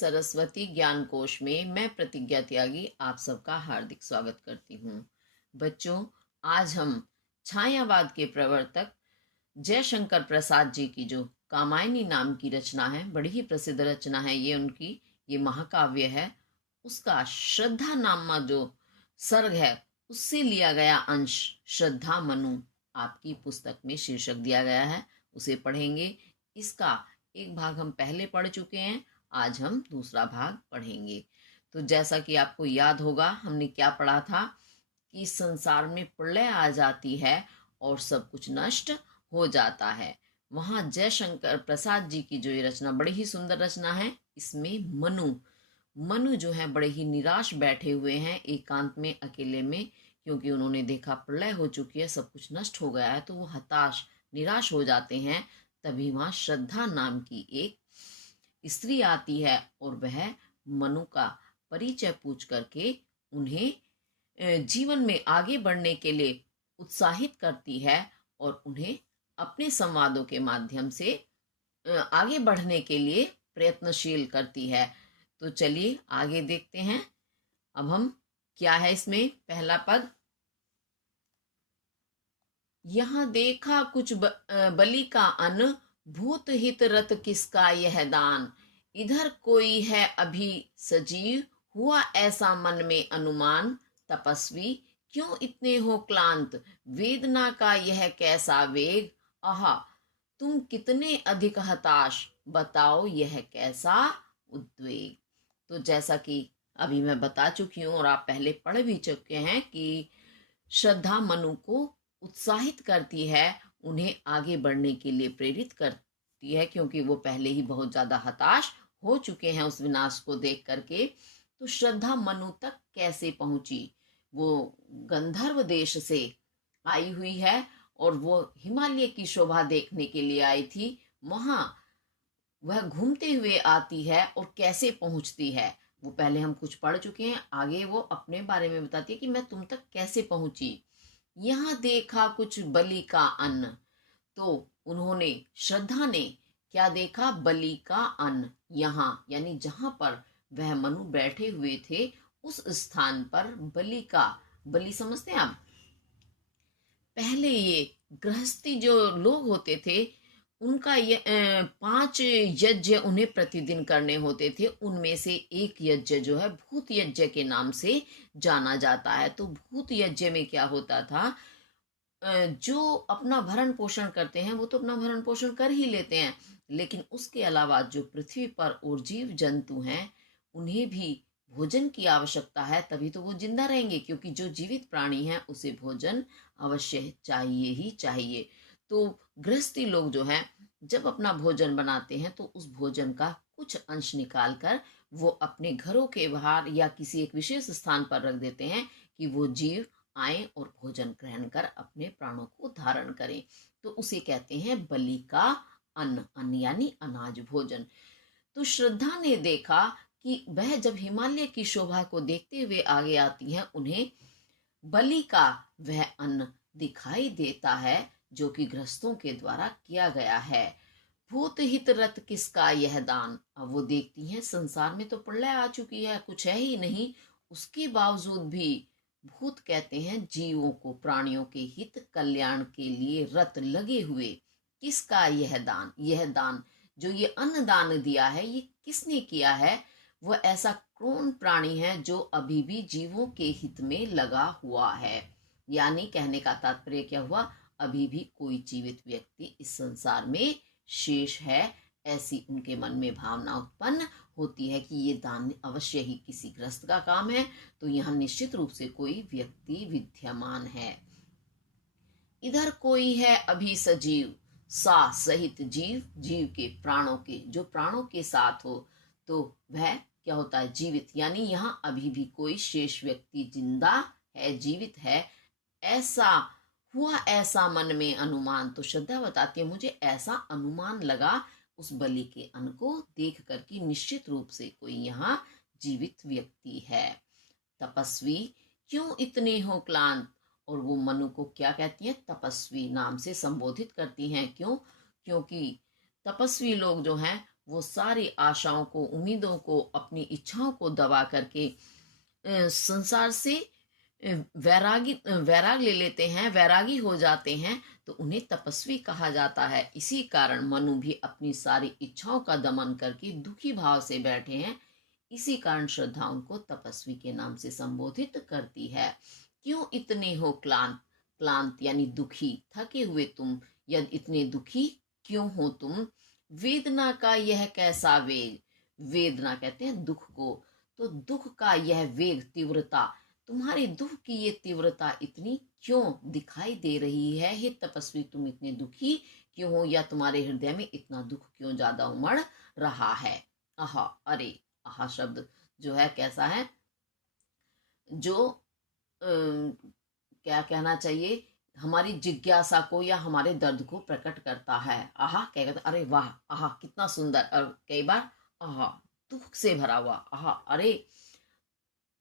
सरस्वती ज्ञान कोश में मैं प्रतिज्ञा त्यागी आप सबका हार्दिक स्वागत करती हूँ। बच्चों, आज हम छायावाद के प्रवर्तक जयशंकर प्रसाद जी की जो कामायनी नाम की रचना है, बड़ी ही प्रसिद्ध रचना है ये उनकी, ये महाकाव्य है। उसका श्रद्धा नामा जो सर्ग है उससे लिया गया अंश श्रद्धा मनु आपकी पुस्तक में शीर्षक दिया गया है, उसे पढ़ेंगे। इसका एक भाग हम पहले पढ़ चुके हैं, आज हम दूसरा भाग पढ़ेंगे। तो जैसा कि आपको याद होगा हमने क्या पढ़ा था कि संसार में प्रलय आ जाती है और सब कुछ नष्ट हो जाता है। वहां जयशंकर प्रसाद जी की जो ये रचना बड़ी ही सुंदर रचना है, इसमें मनु मनु जो है बड़े ही निराश बैठे हुए हैं एकांत में, अकेले में, क्योंकि उन्होंने देखा प्रलय हो चुकी है, सब कुछ नष्ट हो गया है, तो वो हताश निराश हो जाते हैं। तभी वहां श्रद्धा नाम की एक स्त्री आती है और वह मनु का परिचय पूछ करके उन्हें जीवन में आगे बढ़ने के लिए उत्साहित करती है और उन्हें अपने संवादों के माध्यम से आगे बढ़ने के लिए प्रयत्नशील करती है। तो चलिए आगे देखते हैं। अब हम क्या है इसमें पहला पद, यहाँ देखा कुछ बलि का अन्न, भूत हित रत किसका यह दान। इधर कोई है अभी सजीव, हुआ ऐसा मन में अनुमान। तपस्वी क्यों इतने हो क्लांत, वेदना का यह कैसा वेग। आहा तुम कितने अधिक हताश, बताओ यह कैसा उद्वेग। तो जैसा कि अभी मैं बता चुकी हूँ और आप पहले पढ़ भी चुके हैं कि श्रद्धा मनु को उत्साहित करती है, उन्हें आगे बढ़ने के लिए प्रेरित करती है, क्योंकि वो पहले ही बहुत ज्यादा हताश हो चुके हैं उस विनाश को देख करके। तो श्रद्धा मनु तक कैसे पहुंची, वो गंधर्व देश से आई हुई है और वो हिमालय की शोभा देखने के लिए आई थी। वहां वह घूमते हुए आती है और कैसे पहुंचती है वो पहले हम कुछ पढ़ चुके हैं, आगे वो अपने बारे में बताती है कि मैं तुम तक कैसे पहुंची। यहाँ देखा कुछ बलि का अन्न, तो उन्होंने श्रद्धा ने क्या देखा, बलि का अन्न। यहाँ यानी जहां पर वह मनु बैठे हुए थे उस स्थान पर बलि का, बलि समझते हैं आप, पहले ये गृहस्थी जो लोग होते थे उनका ये 5 यज्ञ उन्हें प्रतिदिन करने होते थे, उनमें से एक यज्ञ जो है भूत यज्ञ के नाम से जाना जाता है। तो भूत यज्ञ में क्या होता था, जो अपना भरण पोषण करते हैं वो तो अपना भरण पोषण कर ही लेते हैं, लेकिन उसके अलावा जो पृथ्वी पर और जीव जंतु हैं उन्हें भी भोजन की आवश्यकता है, तभी तो वो जिंदा रहेंगे, क्योंकि जो जीवित प्राणी है उसे भोजन अवश्य चाहिए ही चाहिए। तो गृहस्थी लोग जो है जब अपना भोजन बनाते हैं तो उस भोजन का कुछ अंश निकाल कर वो अपने घरों के बाहर या किसी एक विशेष स्थान पर रख देते हैं कि वो जीव आए और भोजन ग्रहण कर अपने प्राणों को धारण करें। तो उसे कहते हैं बलि का अन्न, अन्न यानी अनाज, भोजन। तो श्रद्धा ने देखा कि वह जब हिमालय की शोभा को देखते हुए आगे आती हैं, उन्हें बलि का वह अन्न दिखाई देता है जो कि गृहस्थों के द्वारा किया गया है। भूत हित रत किसका यह दान। अब वो देखती हैं संसार में तो प्रलय आ चुकी है, कुछ है ही नहीं, उसके बावजूद भी भूत कहते हैं जीवों को, प्राणियों के हित कल्याण के लिए रत लगे हुए। किसका यह दान, यह दान जो ये अन्न दान दिया है ये किसने किया है। वह ऐसा कौन प्राणी है जो अभी भी जीवों के हित में लगा हुआ है। यानी कहने का तात्पर्य क्या हुआ, अभी भी कोई जीवित व्यक्ति इस संसार में शेष है, ऐसी उनके मन में भावना उत्पन्न होती है कि ये दान अवश्य ही किसी ग्रस्त का काम है, तो यहाँ निश्चित रूप से कोई व्यक्ति विद्यमान है। इधर कोई है अभी सजीव, सा सहित जीव, जीव के प्राणों के, जो प्राणों के साथ हो तो वह क्या होता है, जीवित। यानी यहाँ अभी भी कोई शेष व्यक्ति जिंदा है, जीवित है, ऐसा हुआ ऐसा मन में अनुमान। तो श्रद्धा बताती है मुझे ऐसा अनुमान लगा उस बलि के अन्न को देख कर कि निश्चित रूप से कोई यहाँ जीवित व्यक्ति है। तपस्वी क्यों इतने हो क्लांत, और वो मनु को क्या कहती हैं, तपस्वी नाम से संबोधित करती हैं। क्यों, क्योंकि तपस्वी लोग जो हैं वो सारी आशाओं को, उम्मीदों को, अपनी इच्छाओं को दबा करके संसार से वैराग ले लेते हैं, वैरागी हो जाते हैं, तो उन्हें तपस्वी कहा जाता है। इसी कारण मनु भी अपनी सारी इच्छाओं का दमन करके दुखी भाव से बैठे हैं। इसी कारण श्रद्धा उनको तपस्वी के नाम से संबोधित करती है। क्यों इतने हो क्लांत? क्लांत यानी दुखी, थके हुए तुम, यदि इतने दुखी क्यों हो तुम? वेदना का यह कैसा वेग? वेदना कहते हैं दुख को। तो दुख का यह वेग, तीव्रता, तुम्हारे दुख की ये तीव्रता इतनी क्यों दिखाई दे रही है? हे तपस्वी, तुम इतने दुखी क्यों हो, या तुम्हारे हृदय में इतना दुख क्यों ज्यादा उमड़ रहा है? आहा, अरे, आहा शब्द जो है कैसा है, जो क्या कहना चाहिए, हमारी जिज्ञासा को या हमारे दर्द को प्रकट करता है। आहा, क्या कहते, अरे वाह, आहा कितना सुंदर। और कई बार आहा, दुख से भरा हुआ, आहा, अरे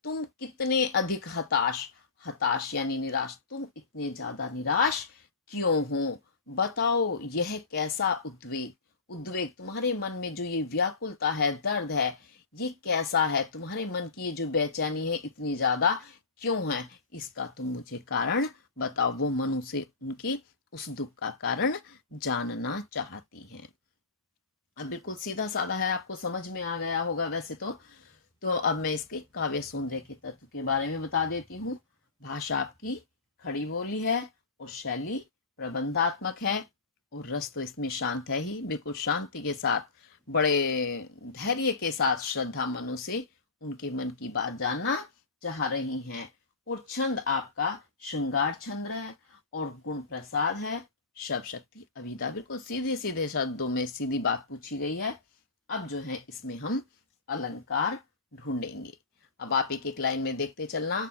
तुम कितने अधिक हताश, हताश यानी निराश, तुम इतने ज्यादा निराश क्यों हो? बताओ यह कैसा उद्वेग, उद्वेग तुम्हारे मन में जो ये व्याकुलता है, दर्द है, ये कैसा है? तुम्हारे मन की ये जो बेचैनी है इतनी ज्यादा क्यों है? इसका तुम मुझे कारण बताओ। वो मनु से उनकी उस दुख का कारण जानना चाहती हैं। अब बिल्कुल सीधा साधा है, आपको समझ में आ गया होगा वैसे तो अब मैं इसके काव्य सौंदर्य के तत्व के बारे में बता देती हूँ। भाषा आपकी खड़ी बोली है और शैली प्रबंधात्मक है, और रस तो इसमें शांत है ही। बिल्कुल शांति के साथ, बड़े धैर्य के साथ श्रद्धा मनु से उनके मन की बात जानना चाह रही हैं। और छंद आपका श्रृंगार छंद है और गुण प्रसाद है, शब्द शक्ति अभिधा। बिल्कुल सीधे सीधे शब्दों में सीधी बात पूछी गई है। अब जो है इसमें हम अलंकार ढूंढेंगे। अब आप एक एक लाइन में देखते चलना।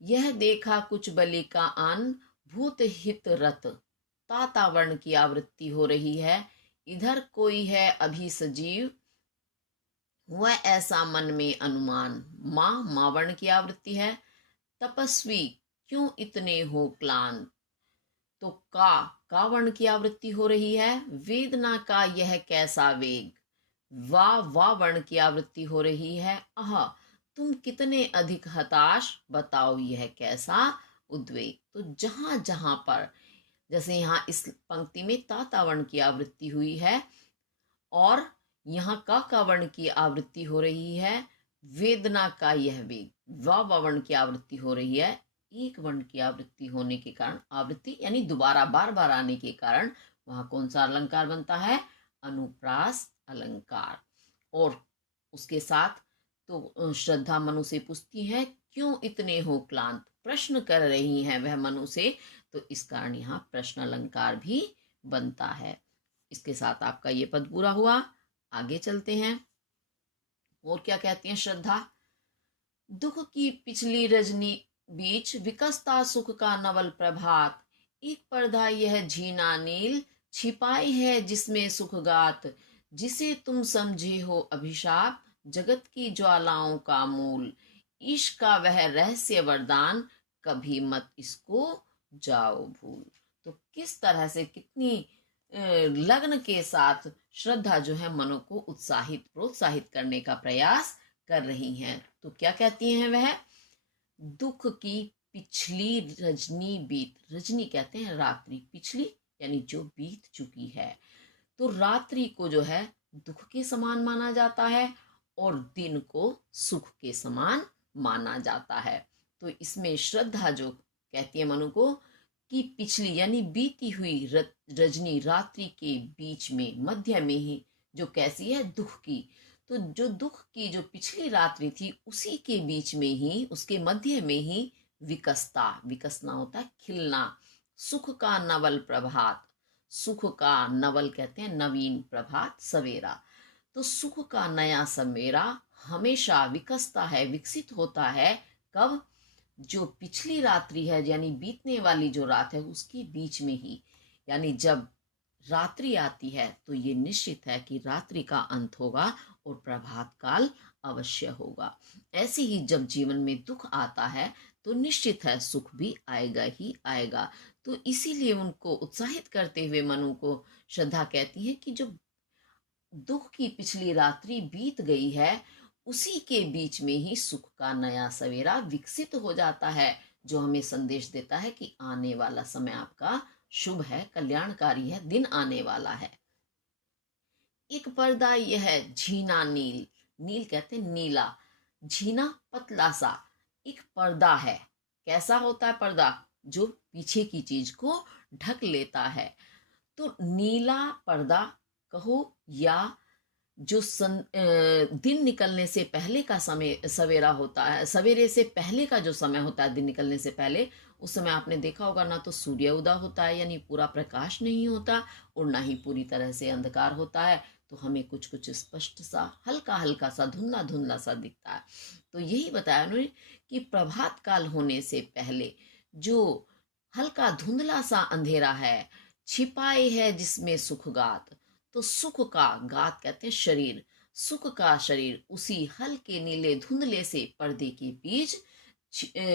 यह देखा कुछ बलि का आन, भूत हित रत, ताता वर्ण की आवृत्ति हो रही है। इधर कोई है अभी सजीव, हुआ ऐसा मन में अनुमान। माँ वर्ण की आवृत्ति है। तपस्वी, क्यों इतने हो क्लांत, तो का वर्ण की आवृत्ति हो रही है। वेदना का यह कैसा वेग, वा वर्ण की आवृत्ति हो रही है। आह, तुम कितने अधिक हताश, बताओ यह कैसा उद्वेग। तो जहां जहां पर, जैसे यहाँ इस पंक्ति में ताता वर्ण की आवृत्ति हुई है और यहाँ का वर्ण की आवृत्ति हो रही है। वेदना का यह वेग, वा वर्ण की आवृत्ति हो रही है। एक वर्ण की आवृत्ति होने के कारण, आवृत्ति यानी दोबारा बार बार आने के कारण, वहां कौन सा अलंकार बनता है? अनुप्रास अलंकार। और उसके साथ तो श्रद्धा मनु से पूछती है क्यों इतने हो क्लांत, प्रश्न कर रही हैं वह मनु से, तो इस कारण यहाँ प्रश्न अलंकार भी बनता है। इसके साथ आपका ये पद पूरा हुआ। आगे चलते हैं। और क्या कहती हैं श्रद्धा? दुख की पिछली रजनी बीच, विकसता सुख का नवल प्रभात, एक पर्दा यह झीना नील, छिपाई है जिसमें सुख गात, जिसे तुम समझे हो अभिशाप, जगत की ज्वालाओं का मूल, ईश का वह रहस्य वरदान, कभी मत इसको जाओ भूल। तो किस तरह से, कितनी लगन के साथ श्रद्धा जो है मनु को उत्साहित, प्रोत्साहित करने का प्रयास कर रही हैं। तो क्या कहती हैं वह? दुख की पिछली रजनी बीत, रजनी कहते हैं रात्रि, पिछली यानी जो बीत चुकी है। तो रात्रि को जो है दुख के समान माना जाता है और दिन को सुख के समान माना जाता है। तो इसमें श्रद्धा जो कहती है मनु को कि पिछली यानी बीती हुई रजनी, रात्रि के बीच में, मध्य में ही, जो कैसी है? दुख की। तो जो दुख की जो पिछली रात्रि थी, उसी के बीच में ही, उसके मध्य में ही विकसता, विकसना होता है खिलना, सुख का नवल प्रभात, सुख का नवल कहते हैं नवीन, प्रभात सवेरा। तो सुख का नया सवेरा हमेशा विकसता है, विकसित होता है। कब? जो पिछली रात्रि है यानी बीतने वाली जो रात है उसके बीच में ही, यानी जब रात्रि आती है तो ये निश्चित है कि रात्रि का अंत होगा और प्रभात काल अवश्य होगा। ऐसे ही जब जीवन में दुख आता है तो निश्चित है सुख भी आएगा ही आएगा। तो इसीलिए उनको उत्साहित करते हुए मनु को श्रद्धा कहती है कि जो दुख की पिछली रात्रि बीत गई है, उसी के बीच में ही सुख का नया सवेरा विकसित हो जाता है, जो हमें संदेश देता है कि आने वाला समय आपका शुभ है, कल्याणकारी है, दिन आने वाला है। एक पर्दा यह है झीना नील, नील कहते हैं नीला, झीना पतला सा एक पर्दा है। कैसा होता है पर्दा? जो पीछे की चीज को ढक लेता है। तो नीला पर्दा कहो, या जो दिन निकलने से पहले का समय सवेरा होता है, सवेरे से पहले का जो समय होता है दिन निकलने से पहले, उस समय आपने देखा होगा ना तो सूर्य उदय होता है, यानी पूरा प्रकाश नहीं होता, और ना ही पूरी तरह से अंधकार होता है। तो हमें कुछ कुछ स्पष्ट सा, हल्का हल्का सा, धुंधला धुंधला सा दिखता है। तो यही बताया उन्होंने कि प्रभात काल होने से पहले जो हल्का धुंधला सा अंधेरा है, छिपाए है जिसमें सुख गात। तो सुख का गात कहते हैं शरीर, सुख का शरीर उसी हल्के नीले धुंधले से पर्दे के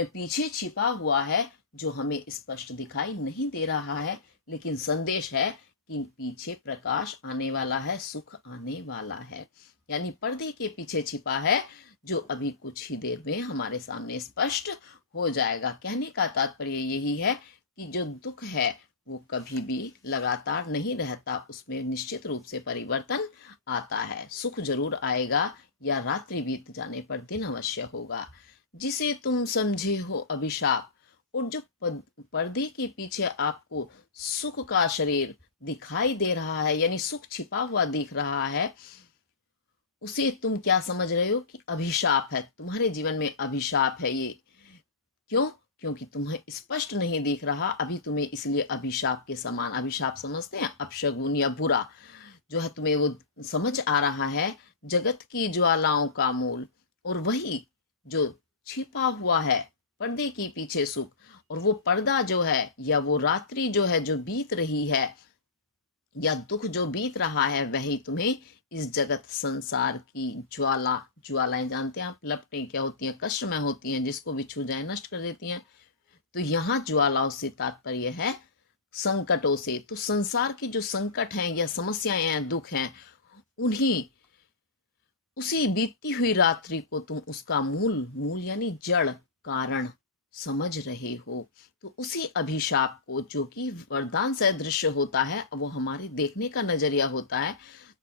पीछे छिपा हुआ है, जो हमें स्पष्ट दिखाई नहीं दे रहा है, लेकिन संदेश है कि पीछे प्रकाश आने वाला है, सुख आने वाला है। यानी पर्दे के पीछे छिपा है, जो अभी कुछ ही देर में हमारे सामने स्पष्ट हो जाएगा। कहने का तात्पर्य यही है कि जो दुख है वो कभी भी लगातार नहीं रहता, उसमें निश्चित रूप से परिवर्तन आता है। सुख जरूर आएगा, या रात्रि बीत जाने पर दिन अवश्य होगा। जिसे तुम समझे हो अभिशाप, और जो पर्दे के पीछे आपको सुख का शरीर दिखाई दे रहा है, यानी सुख छिपा हुआ दिख रहा है, उसे तुम क्या समझ रहे हो कि अभिशाप है, तुम्हारे जीवन में अभिशाप है ये। क्यों? क्योंकि तुम्हें स्पष्ट नहीं दिख रहा अभी, तुम्हें इसलिए अभिशाप के समान, अभिशाप समझते हैं अपशगुन या बुरा, जो है तुम्हें वो समझ आ रहा है जगत की ज्वालाओं का मूल, और वही जो छिपा हुआ है पर्दे के पीछे सुख, और वो पर्दा जो है, या वो रात्रि जो है जो बीत रही है, या दुख जो बीत रहा है, वही तुम्हें इस जगत संसार की ज्वाला, ज्वालाएं जानते हैं आप, लपटें क्या होती हैं? कष्टमय होती हैं, जिसको भी छू जाए नष्ट कर देती हैं। तो यहाँ ज्वालाओं से तात्पर्य है संकटों से। तो संसार की जो संकट हैं या समस्याएं हैं, दुख हैं, उन्हीं उसी बीतती हुई रात्रि को तुम उसका मूल, मूल यानी जड़, कारण समझ रहे हो। तो उसी अभिशाप को, जो कि वरदान सदृश होता है, वो हमारे देखने का नजरिया होता है,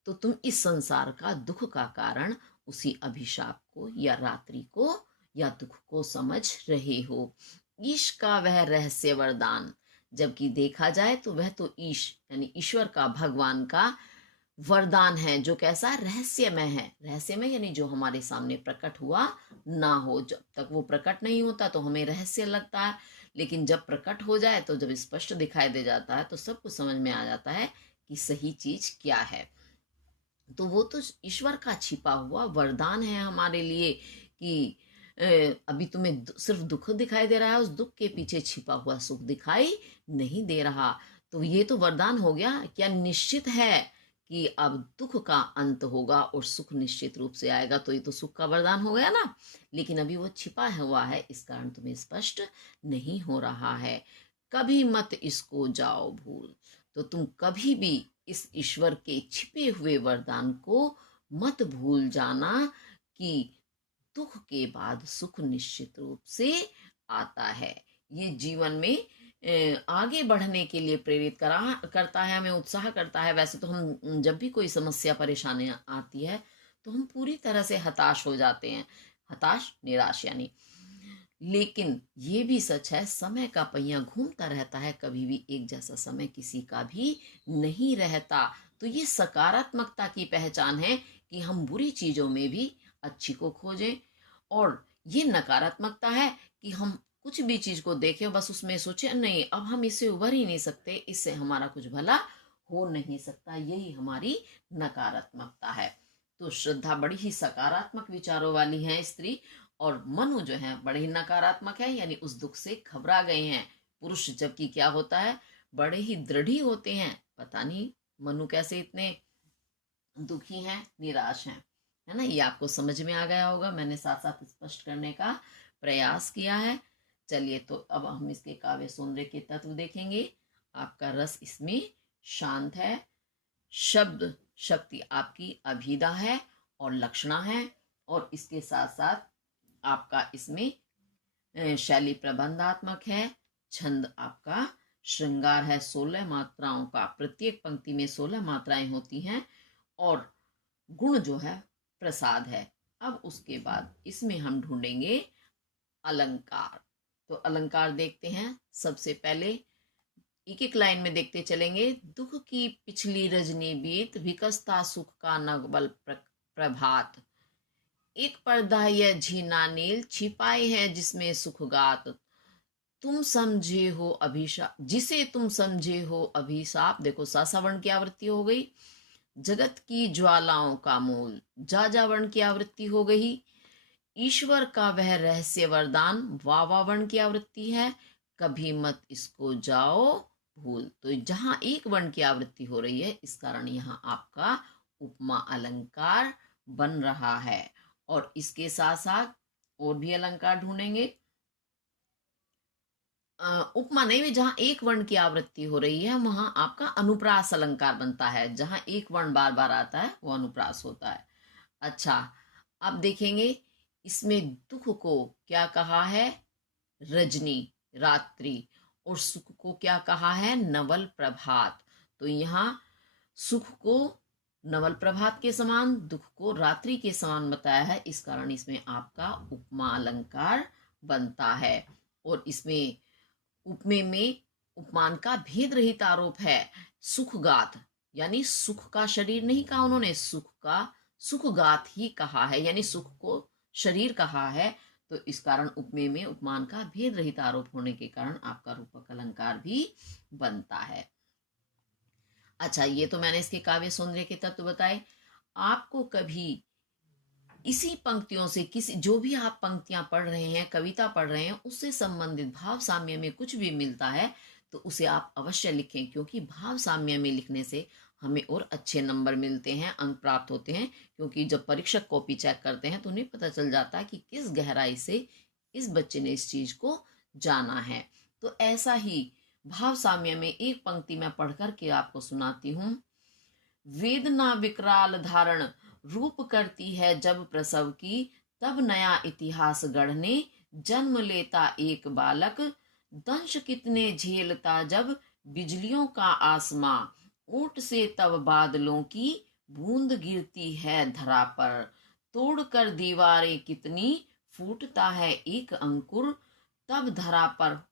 तो तुम इस संसार का दुख का कारण उसी अभिशाप को या रात्रि को या दुख को समझ रहे हो। ईश का वह रहस्य वरदान, जबकि देखा जाए तो वह तो ईश यानी ईश्वर का, भगवान का वरदान है, जो कैसा रहस्यमय है। रहस्यमय यानी जो हमारे सामने प्रकट हुआ ना हो, जब तक वो प्रकट नहीं होता तो हमें रहस्य लगता है, लेकिन जब प्रकट हो जाए, तो जब स्पष्ट दिखाई दे जाता है, तो सब कुछ समझ में आ जाता है कि सही चीज क्या है। तो वो तो ईश्वर का छिपा हुआ वरदान है हमारे लिए कि अभी तुम्हें सिर्फ दुख दिखाई दे रहा है, उस दुख के पीछे छिपा हुआ सुख दिखाई नहीं दे रहा। तो ये तो वरदान हो गया। क्या निश्चित है कि अब दुख का अंत होगा और सुख निश्चित रूप से आएगा? तो ये तो सुख का वरदान हो गया ना। लेकिन अभी वो छिपा हुआ है, इस कारण तुम्हें स्पष्ट नहीं हो रहा है। कभी मत इसको जाओ भूल। तो तुम कभी भी इस ईश्वर के छिपे हुए वरदान को मत भूल जाना कि दुख के बाद सुख निश्चित रूप से आता है। ये जीवन में आगे बढ़ने के लिए प्रेरित करता है, हमें उत्साह करता है। वैसे तो हम जब भी कोई समस्या परेशानी आती है, तो हम पूरी तरह से हताश हो जाते हैं, हताश निराश यानी। लेकिन ये भी सच है, समय का पहिया घूमता रहता है, कभी भी एक जैसा समय किसी का भी नहीं रहता। तो ये सकारात्मकता की पहचान है कि हम बुरी चीजों में भी अच्छी को खोजें, और ये नकारात्मकता है कि हम कुछ भी चीज को देखें, बस उसमें सोचे नहीं, अब हम इससे उभर ही नहीं सकते, इससे हमारा कुछ भला हो नहीं सकता। यही हमारी नकारात्मकता है। तो श्रद्धा बड़ी ही सकारात्मक विचारों वाली है स्त्री, और मनु जो है बड़े ही नकारात्मक है, यानी उस दुख से घबरा गए हैं। पुरुष जबकि क्या होता है, बड़े ही दृढ़ होते हैं। पता नहीं मनु कैसे इतने दुखी हैं, निराश हैं, है ना। ये आपको समझ में आ गया होगा, मैंने साथ साथ स्पष्ट करने का प्रयास किया है। चलिए, तो अब हम इसके काव्य सौंदर्य के तत्व देखेंगे। आपका रस इसमें शांत है, शब्द शक्ति आपकी अभिधा है और लक्षणा है, और इसके साथ साथ आपका इसमें शैली प्रबंधात्मक है, छंद आपका श्रृंगार है, 16 मात्राओं का, प्रत्येक पंक्ति में 16 मात्राएं होती हैं, और गुण जो है प्रसाद है। अब उसके बाद इसमें हम ढूंढेंगे अलंकार। तो अलंकार देखते हैं। सबसे पहले एक एक लाइन में देखते चलेंगे। दुख की पिछली रजनी बीत, विकसता सुख का नवल प्रभात, एक पर्दा यह झीना नील, छिपाए है जिसमें सुख गात, तुम समझे हो अभिशाप, जिसे तुम समझे हो अभिशाप, देखो सासा वर्ण की आवृत्ति हो गई। जगत की ज्वालाओं का मूल, जाजा वर्ण की आवृत्ति हो गई। ईश्वर का वह रहस्य वरदान, वावा वर्ण की आवृत्ति है। कभी मत इसको जाओ भूल। तो जहां एक वर्ण की आवृत्ति हो रही है, इस कारण यहाँ आपका उपमा अलंकार बन रहा है। और इसके साथ साथ और भी अलंकार ढूंढेंगे। उपमा नहीं में जहां एक वर्ण की आवृत्ति हो रही है, वहां आपका अनुप्रास अलंकार बनता है। जहां एक वर्ण बार बार आता है वो अनुप्रास होता है। अच्छा, अब देखेंगे इसमें दुख को क्या कहा है, रजनी रात्रि, और सुख को क्या कहा है, नवल प्रभात। तो यहाँ सुख को नवल प्रभात के समान, दुख को रात्रि के समान बताया है, इस कारण इसमें आपका उपमा अलंकार बनता है। और इसमें उपमे में उपमान का भेद रहित आरोप है। सुखगात यानी सुख का शरीर नहीं कहा उन्होंने, सुख का सुखगात ही कहा है, यानी सुख को शरीर कहा है। तो इस कारण उपमे में उपमान का भेद रहित आरोप होने के कारण आपका रूपक अलंकार भी बनता है। अच्छा, ये तो मैंने इसके काव्य सौंदर्य के तत्व बताए। आपको कभी इसी पंक्तियों से किसी जो भी आप पंक्तियां पढ़ रहे हैं, कविता पढ़ रहे हैं, उससे संबंधित भाव साम्य में कुछ भी मिलता है तो उसे आप अवश्य लिखें, क्योंकि भाव साम्य में लिखने से हमें और अच्छे नंबर मिलते हैं, अंक प्राप्त होते हैं। क्योंकि जब परीक्षक कॉपी चेक करते हैं तो उन्हें पता चल जाता है कि किस गहराई से इस बच्चे ने इस चीज को जाना है। तो ऐसा ही भाव साम्य में एक पंक्ति मैं पढ़ करके आपको सुनाती हूँ। वेदना विकराल धारण रूप करती है जब प्रसव की, तब नया इतिहास गढ़ने जन्म लेता एक बालक, दंश कितने झेलता जब बिजलियों का आसमां, ऊंट से तब बादलों की बूंद गिरती है धरा पर, तोड़कर दीवारें कितनी फूटता है एक अंकुर, तब धरा पर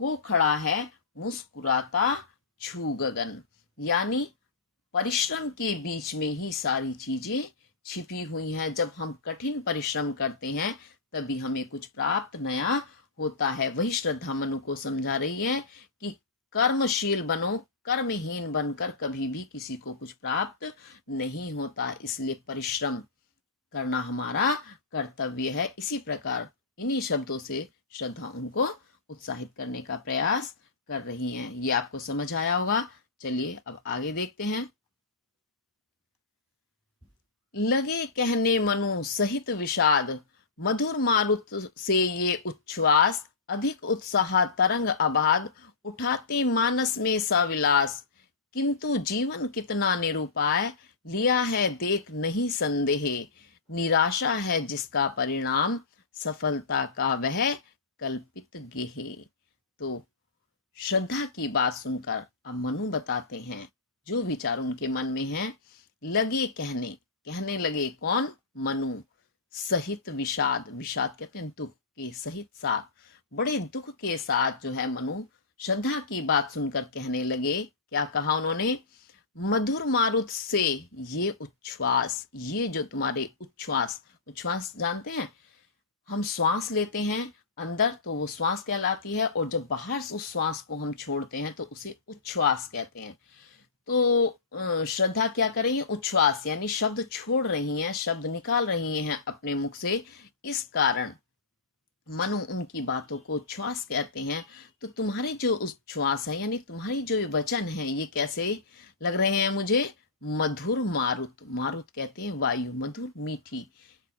हो खड़ा है मुस्कुराता छू गगन। यानी परिश्रम के बीच में ही सारी चीजें छिपी हुई हैं। जब हम कठिन परिश्रम करते हैं तभी हमें कुछ प्राप्त नया होता है। वही श्रद्धा मनु को समझा रही है कि कर्मशील बनो, कर्महीन बनकर कभी भी किसी को कुछ प्राप्त नहीं होता। इसलिए परिश्रम करना हमारा कर्तव्य है। इसी प्रकार इन्हीं शब्दों से श्रद्धा उनको उत्साहित करने का प्रयास कर रही हैं। ये आपको समझ आया होगा। चलिए अब आगे देखते हैं। लगे कहने मनु सहित विषाद, मधुर मारुत से ये उच्छ्वास, अधिक उत्साह तरंग आबाद, उठाते मानस में सविलास, किंतु जीवन कितना निरुपाय, लिया है देख नहीं संदेह, निराशा है जिसका परिणाम, सफलता का वह कल्पित गेहे। तो श्रद्धा की बात सुनकर अब मनु बताते हैं जो विचार उनके मन में हैं। लगे कहने लगे कौन, मनु, सहित विषाद, विषाद कहते हैं दुख के सहित साथ, बड़े दुख के साथ जो है मनु श्रद्धा की बात सुनकर कहने लगे। क्या कहा उन्होंने, मधुर मारुत से ये उच्छ्वास, ये जो तुम्हारे उच्छ्वास, उच्छ्वास जानते हैं, हम श्वास लेते हैं अंदर तो वो श्वास कहलाती है, और जब बाहर उस श्वास को हम छोड़ते हैं तो उसे उच्छ्वास कहते हैं। तो श्रद्धा क्या कर रही है, उच्छ्वास यानी शब्द छोड़ रही हैं, शब्द निकाल रही हैं अपने मुख से। इस कारण मनु उनकी बातों को उच्छ्वास कहते हैं। तो तुम्हारे जो उच्छ्वास है यानी तुम्हारी जो वचन है, ये कैसे लग रहे हैं मुझे, मधुर मारुत, मारुत कहते हैं वायु, मधुर मीठी,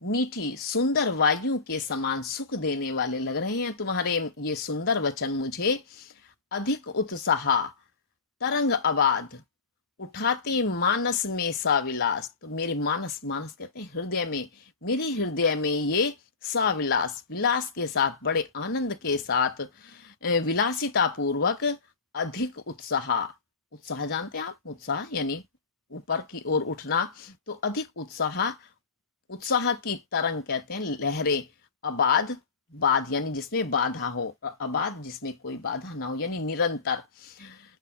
मीठी सुंदर वायु के समान सुख देने वाले लग रहे हैं तुम्हारे ये सुंदर वचन मुझे। अधिक उत्साह तरंग आबाद, उठाते मानस में साविलास। तो मेरे मानस, मानस कहते हैं हृदय में, मेरे हृदय में ये साविलास, विलास के साथ, बड़े आनंद के साथ, विलासिता पूर्वक अधिक उत्साह। उत्साह जानते हैं आप? उत्साह यानी ऊपर की ओर उठना। तो अधिक उत्साह, उत्साह की तरंग कहते हैं, लहरें। अबाध, बाध यानी जिसमें बाधा हो, और अबाध जिसमें कोई बाधा ना हो, यानी निरंतर।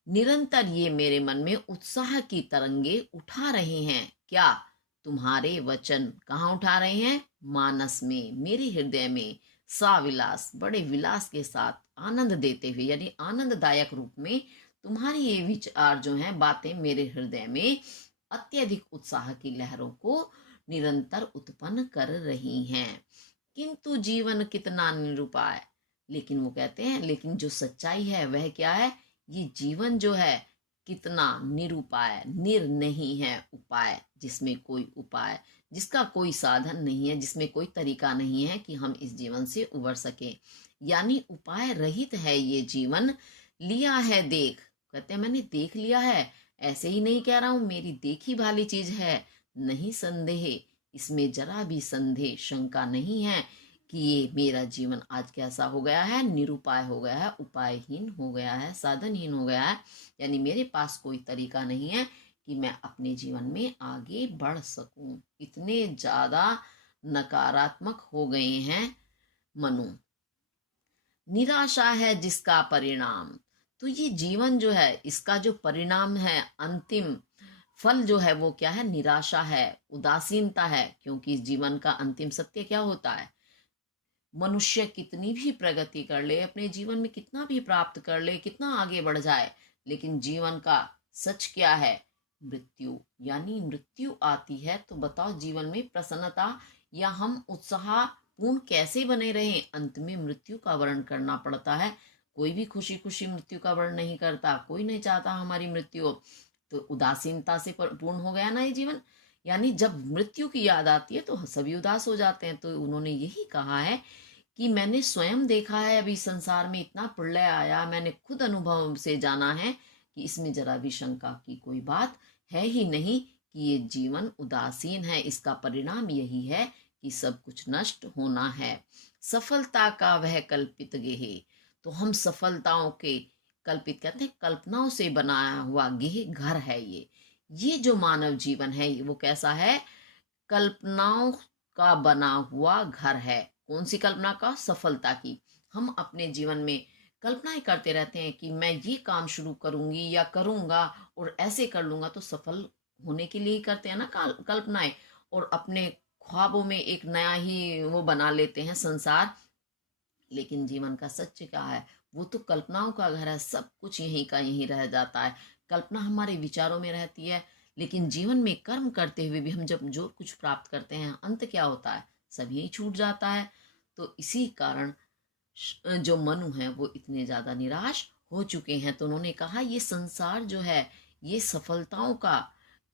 निरंतर ये मेरे मन में उत्साह की तरंगे उठा रहे हैं। क्या? तुम्हारे वचन। कहाँ उठा रहे हैं? मानस में, मेरे हृदय में। साविलास, बड़े विलास के साथ, आनंद देते हुए, यानी आनंददायक रूप में तुम्हारी ये विचार जो हैं, बातें मेरे हृदय में अत्यधिक उत्साह की लहरों को निरंतर उत्पन्न कर रही हैं। किंतु जीवन कितना निरुपाय। लेकिन वो कहते हैं, लेकिन जो सच्चाई है वह क्या है? ये जीवन जो है कितना निरुपाय, निर नहीं है उपाय, जिसमें कोई उपाय, जिसका कोई साधन नहीं है, जिसमें कोई तरीका नहीं है कि हम इस जीवन से उबर सके, यानी उपाय रहित है ये जीवन। लिया है देख, कहते हैं मैंने देख लिया है, ऐसे ही नहीं कह रहा हूं, मेरी देखी भाली चीज है। नहीं संदेह, इसमें जरा भी संदेह, शंका नहीं है कि ये मेरा जीवन आज कैसा हो गया है? निरुपाय हो गया है, उपायहीन हो गया है, साधनहीन हो गया है। यानी मेरे पास कोई तरीका नहीं है कि मैं अपने जीवन में आगे बढ़ सकूं। इतने ज्यादा नकारात्मक हो गए हैं मनु। निराशा है जिसका परिणाम। तो ये जीवन जो है, इसका जो परिणाम है, अंतिम फल जो है वो क्या है? निराशा है, उदासीनता है। क्योंकि इस जीवन का अंतिम सत्य क्या होता है? मनुष्य कितनी भी प्रगति कर ले, अपने जीवन में कितना भी प्राप्त कर ले, कितना आगे बढ़ जाए, लेकिन जीवन का सच क्या है? मृत्यु। यानी मृत्यु आती है तो बताओ जीवन में प्रसन्नता या हम उत्साह पूर्ण कैसे बने रहें? अंत में मृत्यु का वर्ण करना पड़ता है। कोई भी खुशी खुशी मृत्यु का वर्ण नहीं करता, कोई नहीं चाहता हमारी मृत्यु हो। तो उदासीनता से पूर्ण हो गया ना ये जीवन। यानी जब मृत्यु की याद आती है तो सभी उदास हो जाते हैं। तो उन्होंने यही कहा है कि मैंने स्वयं देखा है, अभी संसार में इतना प्रलय आया, मैंने खुद अनुभव से जाना है कि इसमें जरा भी शंका की कोई बात है ही नहीं कि ये जीवन उदासीन है। इसका परिणाम यही है कि सब कुछ नष्ट होना है। सफलता का वह कल्पित गेह। तो हम सफलताओं के कल्पित, कहते हैं कल्पनाओं से बनाया हुआ गेह, घर है ये जो मानव जीवन है वो कैसा है? कल्पनाओं का बना हुआ घर है। कौन सी कल्पना का? सफलता की। हम अपने जीवन में कल्पनाएं करते रहते हैं कि मैं ये काम शुरू करूंगी या करूंगा और ऐसे कर लूंगा, तो सफल होने के लिए ही करते हैं ना कल्पनाएं। और अपने ख्वाबों में एक नया ही वो बना लेते हैं संसार। लेकिन जीवन का सच क्या है? वो तो कल्पनाओं का घर है, सब कुछ यहीं का यहीं रह जाता है। कल्पना हमारे विचारों में रहती है, लेकिन जीवन में कर्म करते हुए भी हम जब जो कुछ प्राप्त करते हैं, अंत क्या होता है? सब यही छूट जाता है। तो इसी कारण जो मनु है वो इतने ज्यादा निराश हो चुके हैं। तो उन्होंने कहा ये संसार जो है ये सफलताओं का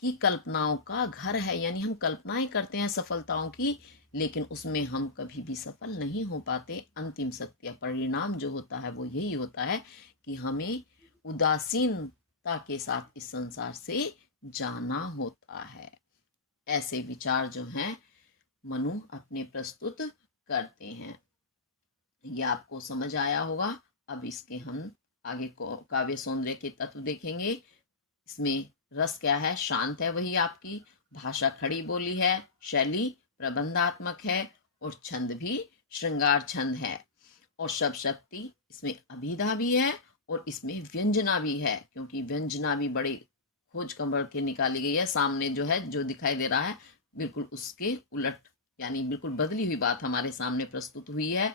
की कल्पनाओं का घर है। यानी हम कल्पनाएं करते हैं सफलताओं की, लेकिन उसमें हम कभी भी सफल नहीं हो पाते। अंतिम सत्य परिणाम जो होता है वो यही होता है कि हमें उदासीनता के साथ इस संसार से जाना होता है। ऐसे विचार जो हैं मनु अपने प्रस्तुत करते हैं। ये आपको समझ आया होगा। अब इसके हम आगे काव्य सौंदर्य के तत्व देखेंगे। इसमें रस क्या है? शांत है वही आपकी भाषा, खड़ी बोली है, शैली प्रबंधात्मक है, और छंद भी श्रृंगार छंद है, और शब्द शक्ति इसमें अभिधा भी है और इसमें व्यंजना भी है। क्योंकि व्यंजना भी बड़े खोज खबर के निकाली गई है। सामने जो है जो दिखाई दे रहा है बिल्कुल उसके उलट, यानी बिल्कुल बदली हुई बात हमारे सामने प्रस्तुत हुई है,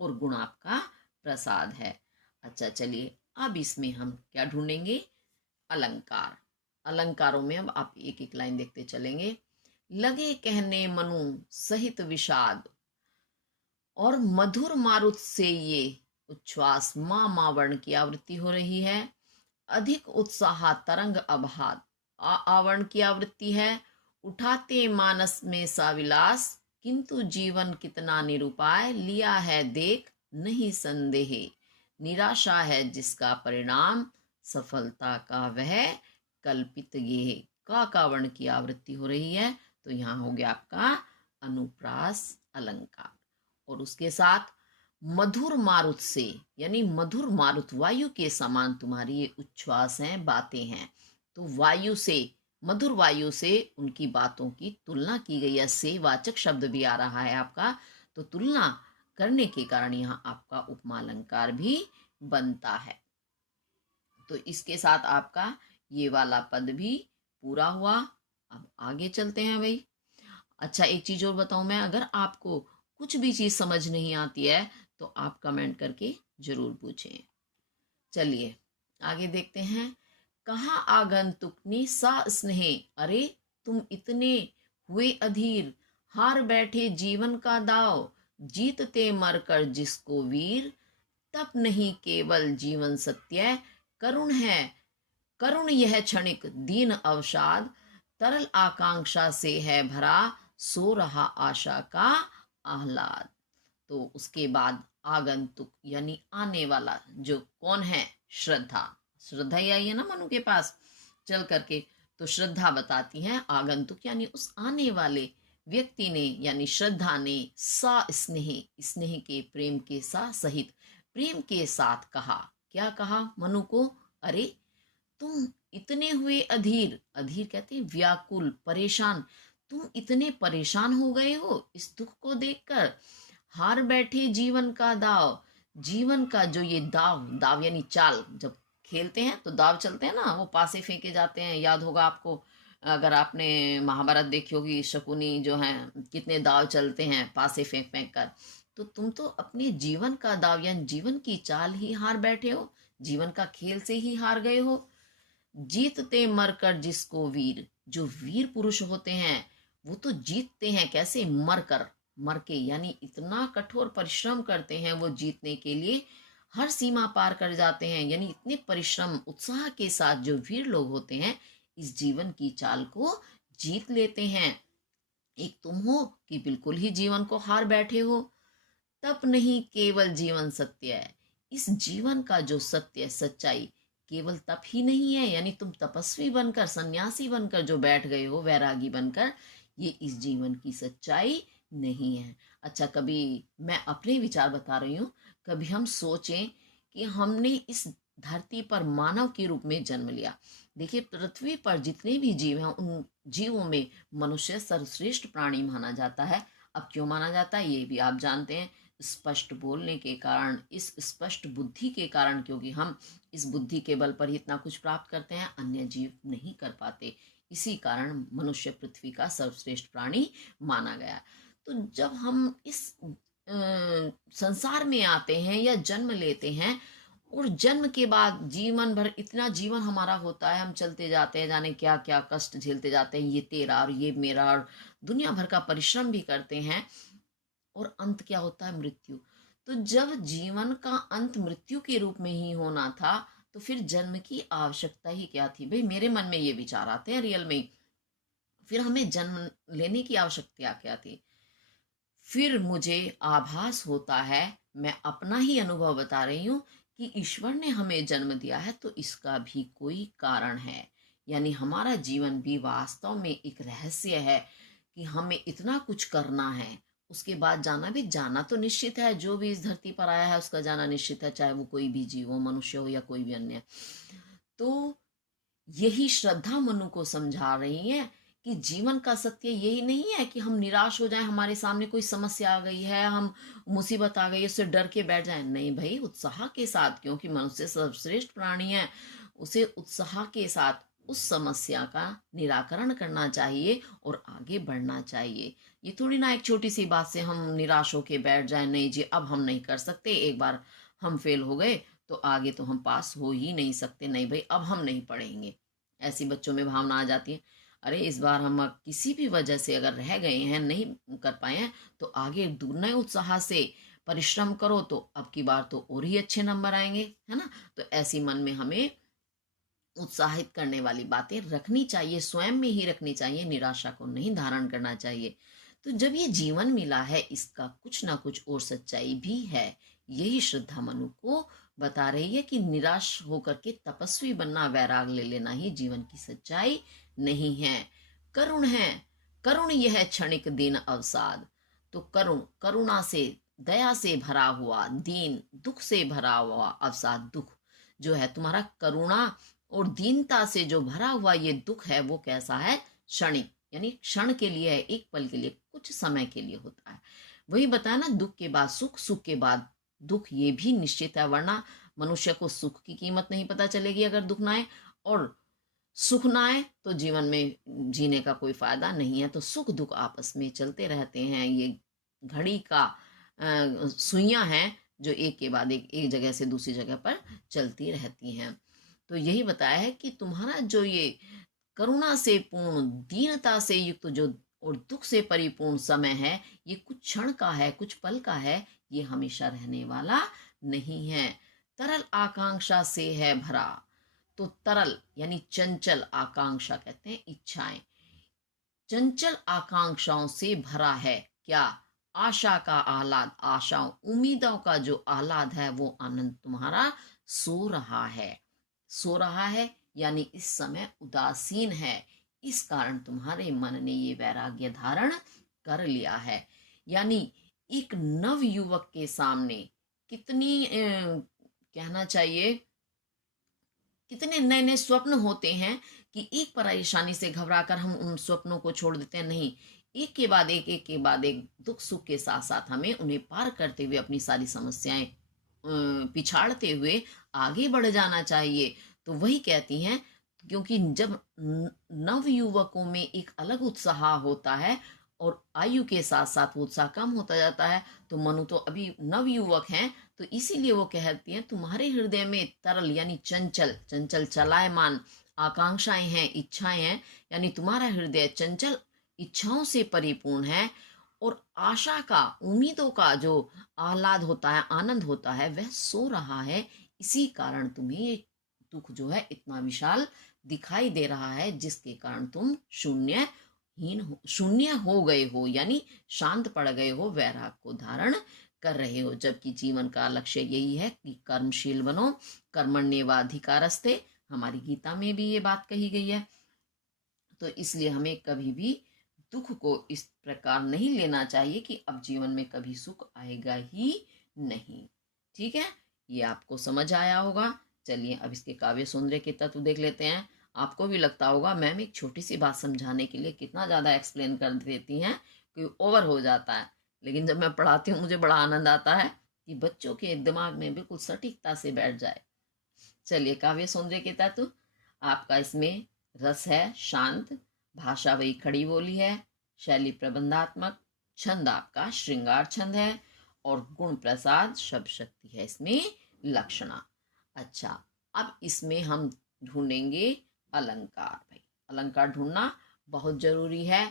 और गुण आपका प्रसाद है। अच्छा चलिए, अब इसमें हम क्या ढूंढेंगे? अलंकार। अलंकारों में अब आप एक एक लाइन देखते चलेंगे। लगे कहने मनु सहित विषाद, और मधुर मारुत से ये उच्छ्वास माँ माँ वर्ण की आवृत्ति हो रही है। अधिक उत्साह तरंग अभाद आवर्ण की आवृत्ति है। उठाते मानस में साविलास, किंतु जीवन कितना निरुपाय, लिया है देख नहीं संदेह। निराशा है जिसका परिणाम, सफलता का वह कल्पित गेह। का वर्ण की आवृत्ति हो रही है, तो यहाँ हो गया आपका अनुप्रास अलंकार। और उसके साथ मधुर मारुत से, यानी मधुर मारुत वायु के समान तुम्हारी ये उच्छ्वास हैं, बातें हैं। तो वायु से, मधुर वायु से उनकी बातों की तुलना की गई है। से वाचक शब्द भी आ रहा है आपका, तो तुलना करने के कारण यहाँ आपका उपमा अलंकार भी बनता है। तो इसके साथ आपका ये वाला पद भी पूरा हुआ। अब आगे चलते हैं भाई। अच्छा, एक चीज और बताऊं मैं, अगर आपको कुछ भी चीज समझ नहीं आती है तो आप कमेंट करके जरूर पूछें। चलिए आगे देखते हैं। कहा आगंतुक ने सा स्नेह, अरे तुम इतने हुए अधीर, हार बैठे जीवन का दाव, जीतते मरकर जिसको वीर, तप नहीं केवल जीवन सत्य, करुण है करुण यह क्षणिक दीन अवसाद, तरल आकांक्षा से है भरा, सो रहा आशा का आह्लाद। तो उसके बाद आगंतुक यानी आने वाला, जो कौन है, श्रद्धा। श्रद्धा ही आई है ना मनु के पास चल करके, तो श्रद्धा बताती है आगंतुक यानी उस आने वाले व्यक्ति ने, यानी श्रद्धा ने सा स्नेह, स्नेह के प्रेम के सा सहित प्रेम के साथ कहा। क्या कहा मनु को? अरे तुम इतने हुए अधीर, अधीर कहते हैं व्याकुल, परेशान, तुम इतने परेशान हो गए हो इस दुख को देखकर, हार बैठे जीवन का दाव, जीवन का जो ये दाव, दाव यानी चाल, जब खेलते हैं तो दाव चलते हैं ना, वो पासे फेंके जाते हैं, याद होगा आपको, अगर आपने महाभारत देखी होगी, शकुनी जो है कितने दाव चलते हैं पासे फेंक फेंक कर। तो तुम तो अपने जीवन का दाव यानी जीवन की चाल ही हार बैठे हो, जीवन का खेल से ही हार गए हो। जीतते मरकर जिसको वीर, जो वीर पुरुष होते हैं वो तो जीतते हैं कैसे? मरकर, मर के, यानी इतना कठोर परिश्रम करते हैं वो जीतने के लिए, हर सीमा पार कर जाते हैं, यानी इतने परिश्रम उत्साह के साथ जो वीर लोग होते हैं इस जीवन की चाल को जीत लेते हैं। एक तुम हो कि बिल्कुल ही जीवन को हार बैठे हो। तप नहीं केवल जीवन सत्य है, इस जीवन का जो सत्य, सच्चाई, केवल तप ही नहीं है, यानी तुम तपस्वी बनकर, सन्यासी बनकर जो बैठ गए हो, वैरागी बनकर, ये इस जीवन की सच्चाई नहीं है। अच्छा, कभी मैं अपने विचार बता रही हूँ, कभी हम सोचें कि हमने इस धरती पर मानव के रूप में जन्म लिया। देखिए, पृथ्वी पर जितने भी जीव हैं उन जीवों में मनुष्य सर्वश्रेष्ठ प्राणी माना जाता है। अब क्यों माना जाता है ये भी आप जानते हैं, स्पष्ट बोलने के कारण, इस स्पष्ट बुद्धि के कारण, क्योंकि हम इस बुद्धि के बल पर ही इतना कुछ प्राप्त करते हैं, अन्य जीव नहीं कर पाते। इसी कारण मनुष्य पृथ्वी का सर्वश्रेष्ठ प्राणी माना गया। तो जब हम इस संसार में आते हैं या जन्म लेते हैं, और जन्म के बाद जीवन भर इतना जीवन हमारा होता है, हम चलते जाते हैं, जाने क्या क्या कष्ट झेलते जाते हैं, ये तेरा और ये मेरा, और दुनिया भर का परिश्रम भी करते हैं, और अंत क्या होता है? मृत्यु। तो जब जीवन का अंत मृत्यु के रूप में ही होना था, तो फिर जन्म की आवश्यकता ही क्या थी? भाई मेरे मन में ये विचार आते हैं रियल में, फिर हमें जन्म लेने की आवश्यकता क्या थी? फिर मुझे आभास होता है, मैं अपना ही अनुभव बता रही हूँ, कि ईश्वर ने हमें जन्म दिया है तो इसका भी कोई कारण है, यानी हमारा जीवन भी वास्तव में एक रहस्य है, कि हमें इतना कुछ करना है, उसके बाद जाना भी, जाना तो निश्चित है, जो भी इस धरती पर आया है उसका जाना निश्चित है, चाहे वो कोई भी जीव हो, मनुष्य हो या कोई भी अन्य। तो यही श्रद्धा मनु को समझा रही है कि जीवन का सत्य यही नहीं है कि हम निराश हो जाएं, हमारे सामने कोई समस्या आ गई है, हम मुसीबत आ गई है, उससे डर के बैठ जाएं। नहीं भाई, उत्साह के साथ, क्योंकि मनुष्य सर्वश्रेष्ठ प्राणी है, उसे उत्साह के साथ उस समस्या का निराकरण करना चाहिए और आगे बढ़ना चाहिए। ये थोड़ी ना एक छोटी सी बात से हम निराश होके बैठ जाएं, नहीं जी अब हम नहीं कर सकते, एक बार हम फेल हो गए तो आगे तो हम पास हो ही नहीं सकते, नहीं भाई अब हम नहीं पढ़ेंगे, ऐसी बच्चों में भावना आ जाती है। अरे इस बार हम किसी भी वजह से अगर रह गए हैं, नहीं कर पाए हैं, तो आगे दुगने उत्साह से परिश्रम करो, तो अब की बार तो और ही अच्छे नंबर आएंगे, है ना। तो ऐसी मन में हमें उत्साहित करने वाली बातें रखनी चाहिए, स्वयं में ही रखनी चाहिए, निराशा को नहीं धारण करना चाहिए। तो जब ये जीवन मिला है, इसका कुछ ना कुछ और सच्चाई भी है, यही श्रद्धा मनु को बता रही है कि निराश होकर के तपस्वी बनना, वैराग ले लेना ही जीवन की सच्चाई नहीं है। करुण है, करुण यह क्षणिक दीन अवसाद। तो करुण, करुणा से, दया से भरा हुआ, दीन, दुख से भरा हुआ अवसाद, दुख जो है तुम्हारा, करुणा और दीनता से जो भरा हुआ ये दुख है, वो कैसा है? क्षणिक, यानी क्षण के लिए है, एक पल के लिए, कुछ समय के लिए होता है। वही बताया ना, दुख के बाद सुख, सुख के बाद दुख, ये भी निश्चित है, वरना मनुष्य को सुख की कीमत नहीं पता चलेगी अगर दुख ना आए, और सुख ना आए तो जीवन में जीने का कोई फायदा नहीं है। तो सुख दुख आपस में चलते रहते हैं, ये घड़ी का सुइयां हैं जो एक के बाद एक जगह से दूसरी जगह पर चलती रहती हैं। तो यही बताया है कि तुम्हारा जो ये करुणा से पूर्ण, दीनता से युक्त जो और दुख से परिपूर्ण समय है, ये कुछ क्षण का है, कुछ पल का है, ये हमेशा रहने वाला नहीं है। तरल आकांक्षा से है भरा। तो तरल यानी चंचल, आकांक्षा कहते हैं इच्छाएं, चंचल आकांक्षाओं से भरा है क्या? आशा का आह्लाद, आशाओं, उम्मीदों का जो आह्लाद है, वो आनंद तुम्हारा सो रहा है, सो रहा है, यानी इस समय उदासीन है। इस कारण तुम्हारे मन ने ये वैराग्य धारण कर लिया है। यानी एक नव युवक के सामने कितनी कहना चाहिए, कितने नए नए स्वप्न होते हैं कि एक परेशानी से घबराकर हम उन स्वप्नों को छोड़ देते हैं। नहीं, एक के बाद एक के बाद एक, दुख सुख के साथ साथ हमें उन्हें पार करते हुए अपनी सारी समस्याएं पिछाड़ते हुए आगे बढ़ जाना चाहिए। तो वही कहती हैं, क्योंकि जब नव युवकों में एक अलग उत्साह होता है और आयु के साथ साथ वो उत्साह कम होता जाता है, तो मनु तो अभी नव युवक हैं, तो इसीलिए वो कहती हैं तुम्हारे हृदय में तरल यानी चंचल, चंचल चलायमान आकांक्षाएं हैं, इच्छाएं हैं, यानी तुम्हारा हृदय चंचल इच्छाओं से परिपूर्ण है, और आशा का, उम्मीदों का जो आह्लाद होता है, आनंद होता है, वह सो रहा है। इसी कारण तुम्हें ये दुख जो है इतना विशाल दिखाई दे रहा है, जिसके कारण तुम शून्य हो गए हो, यानी शांत पड़ गए हो, वैराग को धारण कर रहे हो। जबकि जीवन का लक्ष्य यही है कि कर्मशील बनो, कर्मण्येवाधिकारस्ते, हमारी गीता में भी ये बात कही गई है। तो इसलिए हमें कभी भी दुख को इस प्रकार नहीं लेना चाहिए कि अब जीवन में कभी सुख आएगा ही नहीं। ठीक है, ये आपको समझ आया होगा। चलिए अब इसके काव्य सौंदर्य के तत्व देख लेते हैं। आपको भी लगता होगा मैम एक छोटी सी बात समझाने के लिए कितना ज़्यादा एक्सप्लेन कर देती हैं कि ओवर हो जाता है, लेकिन जब मैं पढ़ाती हूँ मुझे बड़ा आनंद आता है कि बच्चों के दिमाग में बिल्कुल सटीकता से बैठ जाए। चलिए, काव्य सौंदर्य के तत्व आपका, इसमें रस है शांत, भाषा वही खड़ी बोली है, शैली प्रबंधात्मक, छंद आपका श्रृंगार छंद है, और गुण प्रसाद शब्द शक्ति है इसमें लक्षणा। अच्छा, अब इसमें हम ढूंढेंगे अलंकार। भाई, अलंकार ढूंढना बहुत जरूरी है।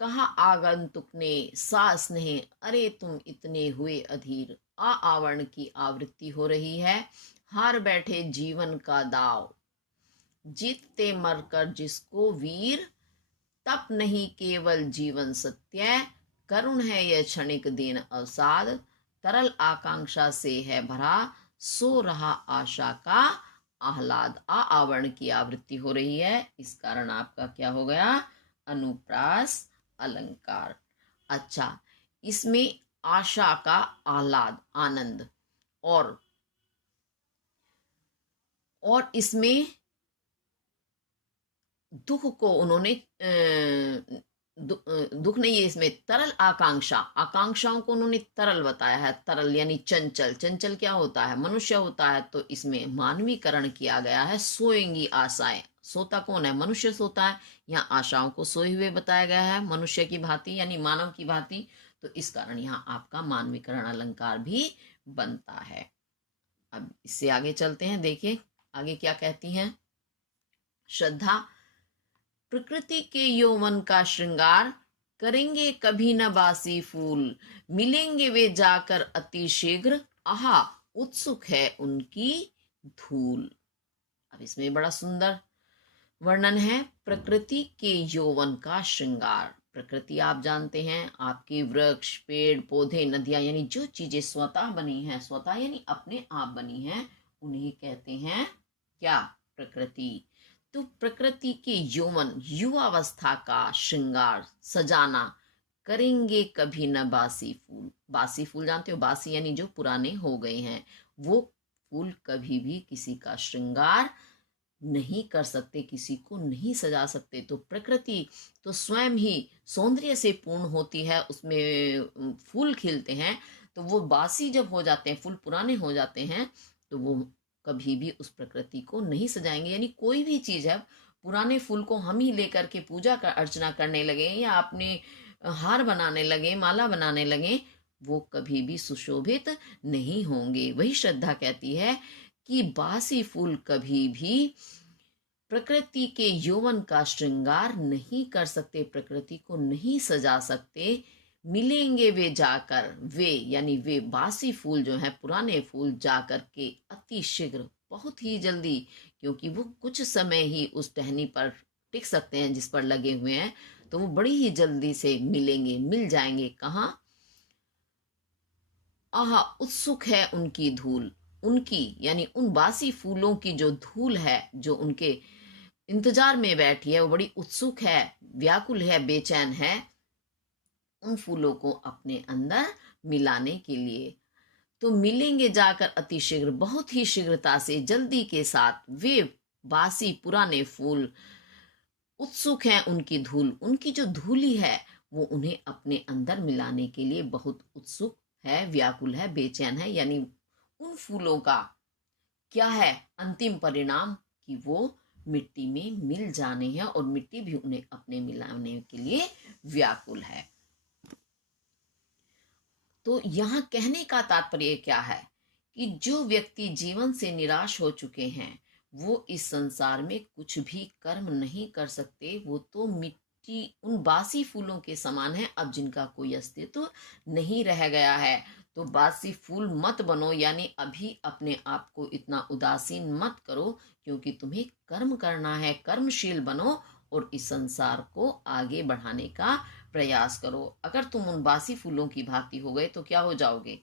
कहा आगंतुक ने सास ने, अरे तुम इतने हुए अधीर, आवरण की आवृत्ति हो रही है। हार बैठे जीवन का दाव, जीतते मरकर जिसको वीर, तप नहीं केवल जीवन सत्य, करुण है यह क्षणिक दिन अवसाद, तरल आकांक्षा से है भरा, सो रहा आशा का आह्लाद। आवरण की आवृत्ति हो रही है, इस कारण आपका क्या हो गया? अनुप्रास अलंकार। अच्छा, इसमें आशा का आह्लाद, आनंद, और इसमें दुख को उन्होंने दुख नहीं है इसमें, तरल आकांक्षा, आकांक्षाओं को उन्होंने तरल बताया है। तरल यानी चंचल, चंचल क्या होता है? मनुष्य होता है। तो इसमें मानवीकरण किया गया है। सोएंगी आशाएं, सोता कौन है? मनुष्य सोता है। यहाँ आशाओं को सोए हुए बताया गया है, मनुष्य की भांति यानी मानव की भांति। तो इस कारण यहाँ आपका मानवीकरण अलंकार भी बनता है। अब इससे आगे चलते हैं, देखिए आगे क्या कहती हैं। श्रद्धा, प्रकृति के यौवन का श्रृंगार, करेंगे कभी न बासी फूल, मिलेंगे वे जाकर अति शीघ्र, आहा उत्सुक है उनकी धूल। अब इसमें बड़ा सुंदर वर्णन है। प्रकृति के यौवन का श्रृंगार, प्रकृति आप जानते हैं, आपके वृक्ष, पेड़ पौधे, नदियां, यानी जो चीजें स्वतः बनी हैं, स्वतः यानी अपने आप बनी हैं, उन्हें कहते हैं क्या? प्रकृति। तो प्रकृति के यौवन युवावस्था का श्रृंगार सजाना करेंगे कभी न बासी फूल। बासी फूल जानते हो, बासी यानी जो पुराने हो गए हैं, वो फूल कभी भी किसी का श्रृंगार नहीं कर सकते, किसी को नहीं सजा सकते। तो प्रकृति तो स्वयं ही सौंदर्य से पूर्ण होती है, उसमें फूल खिलते हैं, तो वो बासी जब हो जाते हैं, फूल पुराने हो जाते हैं, तो वो कभी भी उस प्रकृति को नहीं सजाएंगे। यानी कोई भी चीज है, पुराने फूल को हम ही लेकर के पूजा का अर्चना करने लगे या अपने हार बनाने लगे, माला बनाने लगे, वो कभी भी सुशोभित नहीं होंगे। वही श्रद्धा कहती है कि बासी फूल कभी भी प्रकृति के यौवन का श्रृंगार नहीं कर सकते, प्रकृति को नहीं सजा सकते। मिलेंगे वे जाकर, वे यानी वे बासी फूल जो है, पुराने फूल जाकर के अति शीघ्र, बहुत ही जल्दी, क्योंकि वो कुछ समय ही उस टहनी पर टिक सकते हैं जिस पर लगे हुए हैं, तो वो बड़ी ही जल्दी से मिलेंगे, मिल जाएंगे। कहाँ? आह, उत्सुक है उनकी धूल। उनकी यानी उन बासी फूलों की जो धूल है, जो उनके इंतजार में बैठी है, वो बड़ी उत्सुक है, व्याकुल है, बेचैन है उन फूलों को अपने अंदर मिलाने के लिए। तो मिलेंगे जाकर अति शीघ्र, बहुत ही शीघ्रता से, जल्दी के साथ वे बासी पुराने फूल उत्सुक हैं उनकी धूल, उनकी जो धूली है वो उन्हें अपने अंदर मिलाने के लिए बहुत उत्सुक है, व्याकुल है, बेचैन है। यानी उन फूलों का क्या है अंतिम परिणाम? कि वो मिट्टी में मिल जाने हैं और मिट्टी भी उन्हें अपने मिलाने के लिए व्याकुल है। तो यहाँ कहने का तात्पर्य क्या है कि जो व्यक्ति जीवन से निराश हो चुके हैं, वो इस संसार में कुछ भी कर्म नहीं कर सकते। वो तो मिट्टी, उन बासी फूलों के समान है, अब जिनका कोई अस्तित्व नहीं रह गया है। तो बासी फूल मत बनो, यानी अभी अपने आप को इतना उदासीन मत करो, क्योंकि तुम्हें कर्म करना है। कर्मशील बनो और इस संसार को आगे बढ़ाने का प्रयास करो। अगर तुम उन बासी फूलों की भांति हो गए तो क्या हो जाओगे?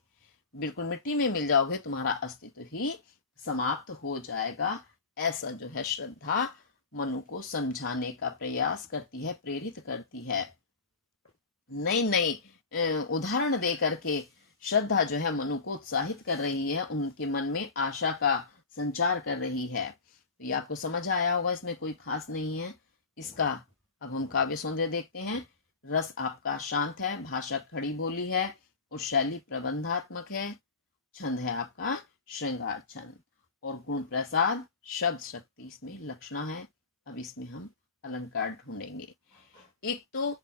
बिल्कुल मिट्टी में मिल जाओगे, तुम्हारा अस्तित्व ही समाप्त हो जाएगा। ऐसा जो है श्रद्धा मनु को समझाने का प्रयास करती है, प्रेरित करती है। नई नई उदाहरण दे करके श्रद्धा जो है मनु को उत्साहित कर रही है, उनके मन में आशा का संचार कर रही है। तो ये आपको समझ आया होगा, इसमें कोई खास नहीं है इसका। अब हम काव्य सौंदर्य देखते हैं। रस आपका शांत है, भाषा खड़ी बोली है और शैली प्रबंधात्मक है। छंद है आपका श्रृंगार छंद और गुण प्रसाद शब्द शक्ति इसमें लक्षणा है। अब इसमें हम अलंकार ढूंढेंगे। एक तो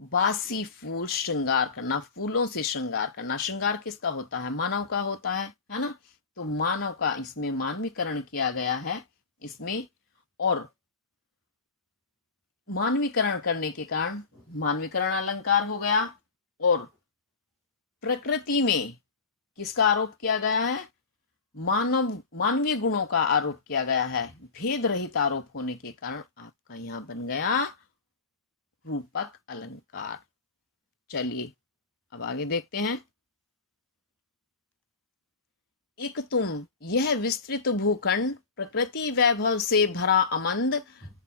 बासी फूल श्रृंगार करना, फूलों से श्रृंगार करना। श्रृंगार किसका होता है? मानव का होता है ना। तो मानव का इसमें मानवीकरण किया गया है इसमें, और मानवीकरण करने के कारण मानवीकरण अलंकार हो गया। और प्रकृति में किसका आरोप किया गया है? मानवीय गुणों का आरोप किया गया है। भेद रहित आरोप होने के कारण आपका यहां बन गया रूपक अलंकार। चलिए अब आगे देखते हैं। एक तुम यह विस्तृत भूखंड, प्रकृति वैभव से भरा अमंद,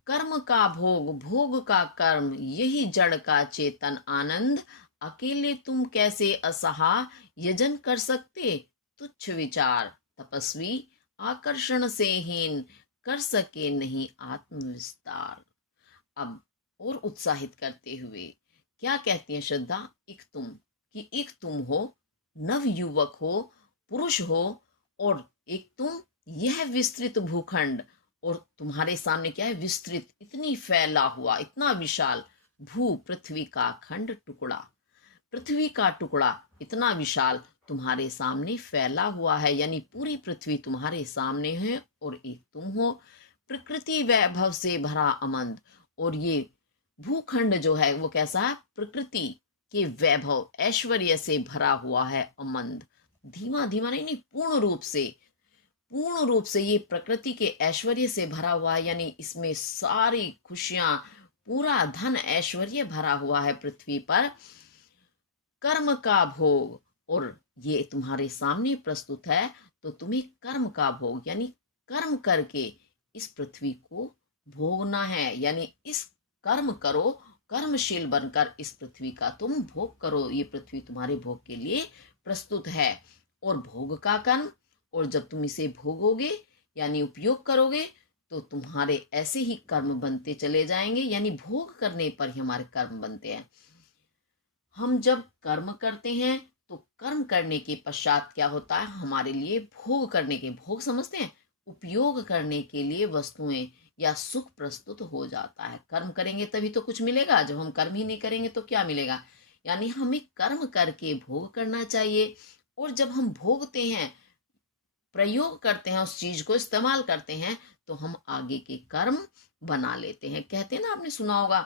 कर्म का भोग, भोग का कर्म, यही जड़ का चेतन आनंद। अकेले तुम कैसे असहा यजन कर सकते? तुच्छ विचार तपस्वी आकर्षण से हीन, कर सके नहीं आत्म विस्तार। अब और उत्साहित करते हुए क्या कहती है श्रद्धा? एक तुम, कि एक तुम हो, नव युवक हो, पुरुष हो, और एक तुम यह विस्तृत भूखंड, और तुम्हारे सामने क्या है? विस्तृत, इतनी फैला हुआ, इतना विशाल। भू पृथ्वी का खंड, टुकड़ा, पृथ्वी का टुकड़ा इतना विशाल तुम्हारे सामने फैला हुआ है, यानी पूरी पृथ्वी तुम्हारे सामने है। और एक तुम हो, प्रकृति वैभव से भरा अमंद, और ये भूखंड जो है वो कैसा है? प्रकृति के वैभव, ऐश्वर्य से भरा हुआ है अमंद। धीमा धीमा नहीं, पूर्ण रूप से, पूर्ण रूप से ये प्रकृति के ऐश्वर्य से भरा हुआ है। यानी इसमें सारी खुशियां, पूरा धन ऐश्वर्य भरा हुआ है पृथ्वी पर। कर्म का भोग, और ये तुम्हारे सामने प्रस्तुत है, तो तुम्हें कर्म का भोग यानी कर्म करके इस पृथ्वी को भोगना है। यानी इस कर्म करो, कर्मशील बनकर इस पृथ्वी का तुम भोग करो। ये पृथ्वी तुम्हारे भोग के लिए प्रस्तुत है। और भोग का कर्म, और जब तुम इसे भोगोगे यानी उपयोग करोगे तो तुम्हारे ऐसे ही कर्म बनते चले जाएंगे। यानी भोग करने पर ही हमारे कर्म बनते हैं। हम जब कर्म करते हैं तो कर्म करने के पश्चात क्या होता है, हमारे लिए भोग करने के, भोग समझते हैं, उपयोग करने के लिए वस्तुएं या सुख प्रस्तुत हो जाता है। कर्म करेंगे तभी तो कुछ मिलेगा, जब हम कर्म ही नहीं करेंगे तो क्या मिलेगा। यानी हमें कर्म करके भोग करना चाहिए। और जब हम भोगते हैं, प्रयोग करते हैं, उस चीज को इस्तेमाल करते हैं, तो हम आगे के कर्म बना लेते हैं। कहते हैं ना, आपने सुना होगा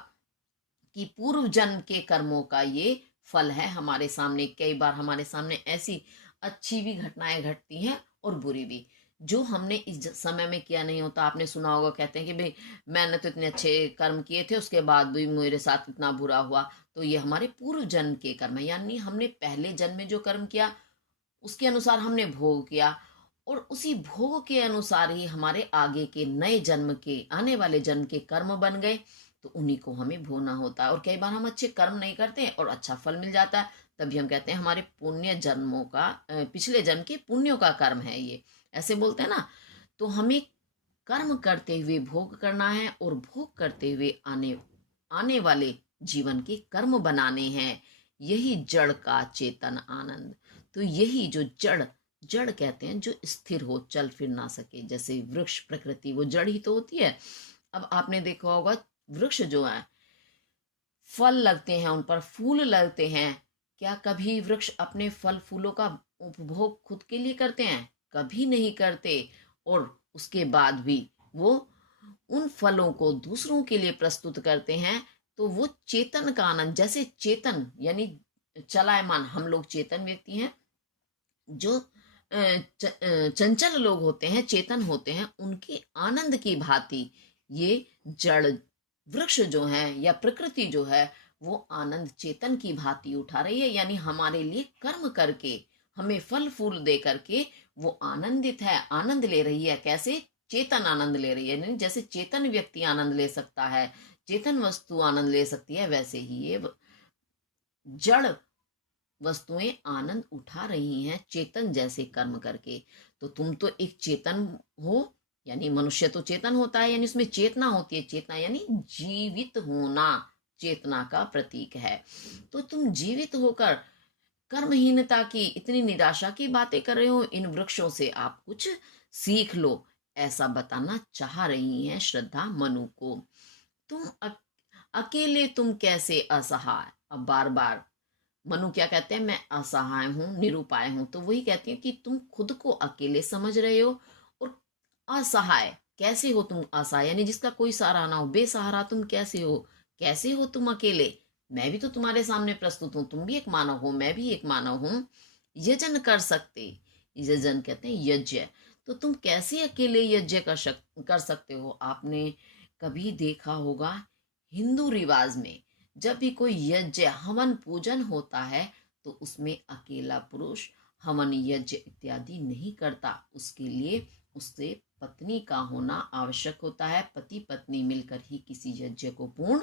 कि पूर्व जन्म के कर्मों का ये फल है हमारे सामने। कई बार हमारे सामने ऐसी अच्छी भी घटनाएं घटती हैं और बुरी भी, जो हमने इस समय में किया नहीं होता। आपने सुना होगा, कहते हैं कि भाई मैंने तो इतने अच्छे कर्म किए थे, उसके बाद भी मेरे साथ इतना बुरा हुआ। तो ये हमारे पूर्व जन्म के कर्म है। यानी हमने पहले जन्म में जो कर्म किया उसके अनुसार हमने भोग किया, और उसी भोग के अनुसार ही हमारे आगे के नए जन्म के, आने वाले जन्म के कर्म बन गए। तो उन्हीं को हमें भोगना होता है। और कई बार हम अच्छे कर्म नहीं करते हैं और अच्छा फल मिल जाता है, तभी हम कहते हैं हमारे पुण्य जन्मों का, पिछले जन्म के पुण्यों का कर्म है ये, ऐसे बोलते हैं ना। तो हमें कर्म करते हुए भोग करना है, और भोग करते हुए आने आने वाले जीवन के कर्म बनाने हैं। यही जड़ का चेतन आनंद। तो यही जो जड़, जड़ कहते हैं जो स्थिर हो, चल फिर ना सके, जैसे वृक्ष, प्रकृति, वो जड़ ही तो होती है। अब आपने देखा होगा, वृक्ष जो है, फल लगते हैं, उन पर फूल लगते हैं। क्या कभी वृक्ष अपने फल फूलों का उपभोग खुद के लिए करते हैं? कभी नहीं करते। और उसके बाद भी वो उन फलों को दूसरों के लिए प्रस्तुत करते हैं। तो वो चेतन का आनंद, जैसे चेतन यानी चलायमान, हम लोग चेतन व्यक्ति हैं। जो चंचल लोग होते हैं, चेतन होते हैं, उनके आनंद की भांति ये जड़ वृक्ष जो है या प्रकृति जो है, वो आनंद चेतन की भांति उठा रही है। यानी हमारे लिए कर्म करके, हमें फल फूल दे करके वो आनंदित है, आनंद ले रही है। कैसे? चेतन आनंद ले रही है। नहीं, जैसे चेतन व्यक्ति आनंद ले सकता है, चेतन वस्तु आनंद ले सकती है, वैसे ही ये जड़ वस्तुएं आनंद उठा रही हैं चेतन जैसे कर्म करके। तो तुम तो एक चेतन हो, यानी मनुष्य तो चेतन होता है, यानी उसमें चेतना होती है। चेतना यानी जीवित होना, चेतना का प्रतीक है। तो तुम जीवित होकर कर्महीनता की, इतनी निराशा की बातें कर रहे हो, इन वृक्षों से आप कुछ सीख लो, ऐसा बताना चाह रही हैं श्रद्धा मनु को। तुम अकेले तुम कैसे असहाय। अब बार बार मनु क्या कहते हैं, मैं असहाय हूं, निरुपाय हूं। तो वही कहती है कि तुम खुद को अकेले समझ रहे हो, और असहाय कैसे हो तुम? असहाय यानी जिसका कोई सहारा ना हो, बेसहारा तुम कैसे हो? कैसे हो तुम अकेले? मैं भी तो तुम्हारे सामने प्रस्तुत हूं, तुम भी एक मानव हो, मैं भी एक मानव हूं। यजन कर सकते, यजन कहते हैं यज्ञ। तो तुम कैसे अकेले यज्ञ कर सकते हो? आपने कभी देखा होगा, हिंदू रिवाज में जब भी कोई यज्ञ, हवन, पूजन होता है, तो उसमें अकेला पुरुष हवन, यज्ञ इत्यादि नहीं करता। उसके लिए उससे पत्नी का होना आवश्यक होता है। पति पत्नी मिलकर ही किसी यज्ञ को पूर्ण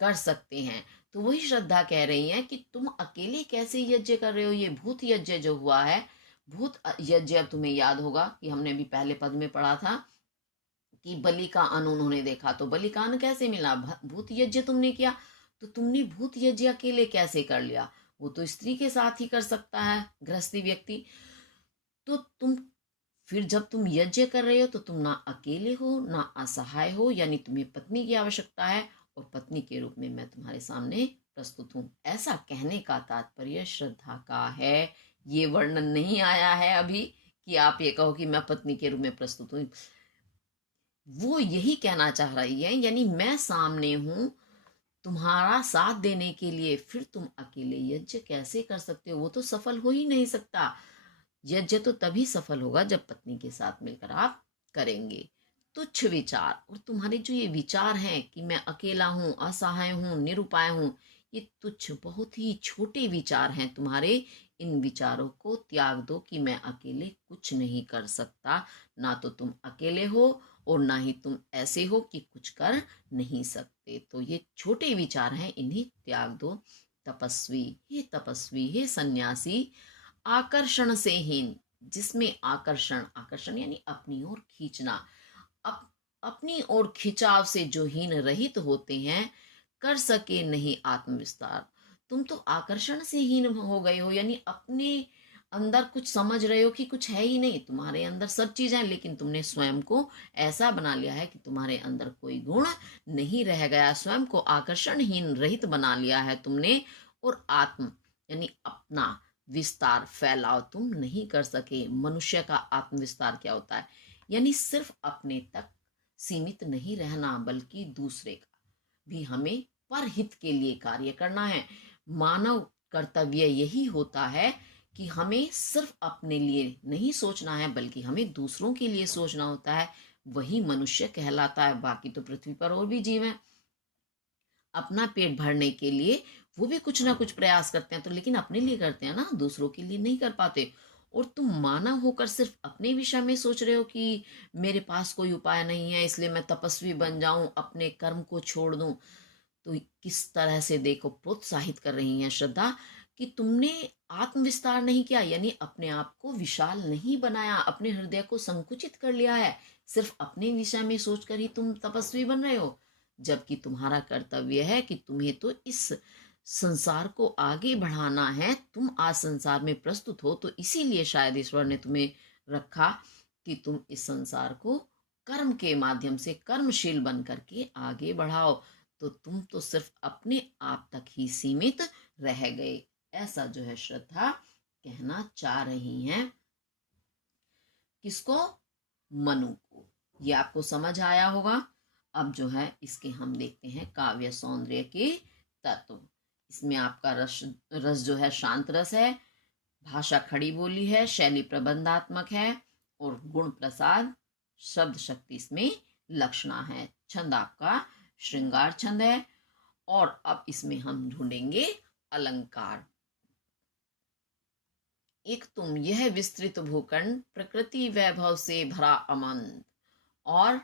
कर सकते हैं। तो वही श्रद्धा कह रही है कि तुम अकेले कैसे यज्ञ कर रहे हो। ये भूत यज्ञ जो हुआ है, भूत यज्ञ, अब तुम्हें याद होगा कि हमने भी पहले पद में पढ़ा था कि बलि का अन्न उन्होंने देखा, तो बलि का अन्न कैसे मिला? भूत यज्ञ तुमने किया। तो तुमने भूत यज्ञ अकेले कैसे कर लिया? वो तो स्त्री के साथ ही कर सकता है, गृहस्थी व्यक्ति। तो तुम फिर जब तुम यज्ञ कर रहे हो तो तुम ना अकेले हो, ना असहाय हो, यानी तुम्हें पत्नी की आवश्यकता है, और पत्नी के रूप में मैं तुम्हारे सामने प्रस्तुत हूं। ऐसा कहने का तात्पर्य श्रद्धा का है। ये वर्णन नहीं आया है अभी कि आप ये कहो कि मैं पत्नी के रूप में प्रस्तुत हूं। वो यही कहना चाह रही है, यानी मैं सामने हूं तुम्हारा साथ देने के लिए, फिर तुम अकेले यज्ञ कैसे कर सकते हो? वो तो सफल हो ही नहीं सकता। यज्ञ तो तभी सफल होगा जब पत्नी के साथ मिलकर आप करेंगे। तुच्छ विचार, और तुम्हारे जो ये विचार हैं कि मैं अकेला हूं, असहाय हूं, निरुपाय हूं, ये तुच्छ बहुत ही छोटे विचार हैं तुम्हारे। इन विचारों को त्याग दो कि मैं अकेले कुछ नहीं कर सकता। ना तो तुम अकेले हो और ना ही तुम ऐसे हो कि कुछ कर नहीं सकते। तो ये छोटे विचार हैं, इन्हें त्याग दो। तपस्वी हे सन्यासी, आकर्षण से हीन, जिसमें आकर्षण, आकर्षण यानी अपनी ओर खींचना, अपनी ओर खिंचाव से जो हीन रहित होते हैं, कर सके नहीं आत्मविस्तार। तुम तो आकर्षण से हीन हो गए हो, यानी अपने अंदर कुछ समझ रहे हो कि कुछ है ही नहीं। तुम्हारे अंदर सब चीजें हैं, लेकिन तुमने स्वयं को ऐसा बना लिया है कि तुम्हारे अंदर कोई गुण नहीं रह गया। स्वयं को आकर्षणहीन रहित बना लिया है तुमने। और आत्म यानी अपना विस्तार, फैलाव तुम नहीं कर सके। मनुष्य का आत्मविस्तार क्या होता है? यानी सिर्फ अपने तक सीमित नहीं रहना, बल्कि दूसरे का भी हमें परहित के लिए कार्य करना है। मानव कर्तव्य यही होता है कि हमें सिर्फ अपने लिए नहीं सोचना है, बल्कि हमें दूसरों के लिए सोचना होता है। वही मनुष्य कहलाता है। बाकी तो पृथ्वी पर और भी जीव हैं, अपना पेट भरने के लिए वो भी कुछ ना कुछ प्रयास करते हैं, तो लेकिन अपने लिए करते हैं ना, दूसरों के लिए नहीं कर पाते। और तुम मानव होकर सिर्फ अपने विषय में सोच रहे हो कि मेरे पास कोई उपाय नहीं है, इसलिए मैं तपस्वी बन जाऊं, अपने कर्म को छोड़ दूं। तो किस तरह से देखो प्रोत्साहित कर रही हैं श्रद्धा कि तुमने आत्मविस्तार नहीं किया, यानी अपने आप को विशाल नहीं बनाया, अपने हृदय को संकुचित कर लिया है। सिर्फ अपने विषय में सोचकर ही तुम तपस्वी बन रहे हो, जबकि तुम्हारा कर्तव्य है कि तुम्हें तो इस संसार को आगे बढ़ाना है। तुम आज संसार में प्रस्तुत हो, तो इसीलिए शायद ईश्वर ने तुम्हें रखा कि तुम इस संसार को कर्म के माध्यम से कर्मशील बन करके आगे बढ़ाओ। तो तुम तो सिर्फ अपने आप तक ही सीमित रह गए, ऐसा जो है श्रद्धा कहना चाह रही हैं। किसको? मनु को। ये आपको समझ आया होगा। अब जो है इसके हम देखते हैं काव्य सौंदर्य के तत्व। इसमें आपका रस जो है शांत रस है, भाषा खड़ी बोली है, शैली प्रबंधात्मक है, और गुण प्रसाद शब्द शक्ति इसमें लक्षणा है। छंद आपका श्रृंगार छंद है। और अब इसमें हम ढूंढेंगे अलंकार। एक तुम यह विस्तृत भूखंड, प्रकृति वैभव से भरा अमंत, और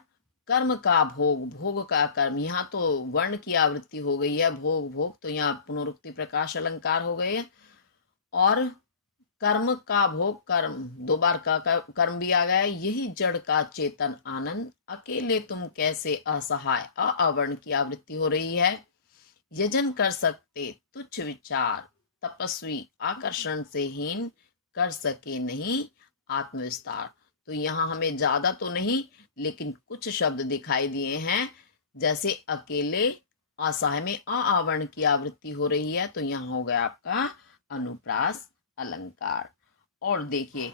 कर्म का भोग, भोग का कर्म। यहाँ तो वर्ण की आवृत्ति हो गई है, भोग भोग, तो यहाँ पुनरुक्ति प्रकाश अलंकार हो गए। और कर्म का भोग, कर्म दो बार का कर्म भी आ गया है। यही जड़ का चेतन आनंद, अकेले तुम कैसे असहाय, अवर्ण की आवृत्ति हो रही है। यजन कर सकते तुच्छ विचार, तपस्वी आकर्षण से हीन, कर सके नहीं आत्मविस्तार। तो यहाँ हमें ज्यादा तो नहीं, लेकिन कुछ शब्द दिखाई दिए हैं। जैसे अकेले, असहाय में आवर्ण की आवृत्ति हो रही है, तो यहाँ हो गया आपका अनुप्रास अलंकार। और देखिए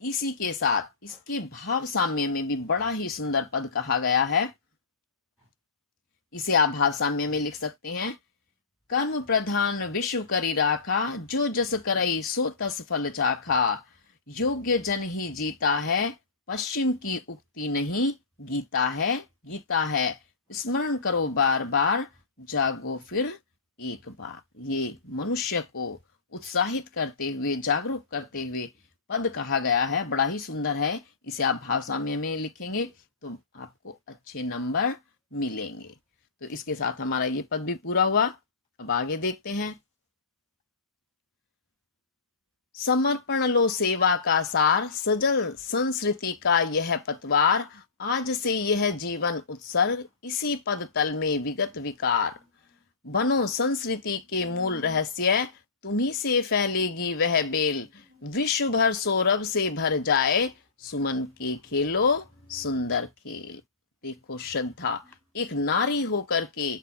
इसी के साथ इसके भाव साम्य में भी बड़ा ही सुंदर पद कहा गया है। इसे आप भाव साम्य में लिख सकते हैं। कर्म प्रधान विश्व करी राखा, जो जस करई सो तस फल चाखा। योग्य जन ही जीता है, पश्चिम की उक्ति नहीं, गीता है गीता है। स्मरण करो बार बार, जागो फिर एक बार। ये मनुष्य को उत्साहित करते हुए, जागरूक करते हुए पद कहा गया है, बड़ा ही सुंदर है। इसे आप भाव साम्य में लिखेंगे तो आपको अच्छे नंबर मिलेंगे। तो इसके साथ हमारा ये पद भी पूरा हुआ। अब आगे देखते हैं। समर्पण लो सेवा का सार, सजल संस्कृति का यह पतवार। आज से यह जीवन उत्सर्ग, इसी पद तल में विगत विकार। बनो संस्कृति के मूल रहस्य, तुम्ही से फैलेगी वह बेल। विश्व भर सौरभ से भर जाए, सुमन के खेलो सुंदर खेल। देखो श्रद्धा एक नारी होकर के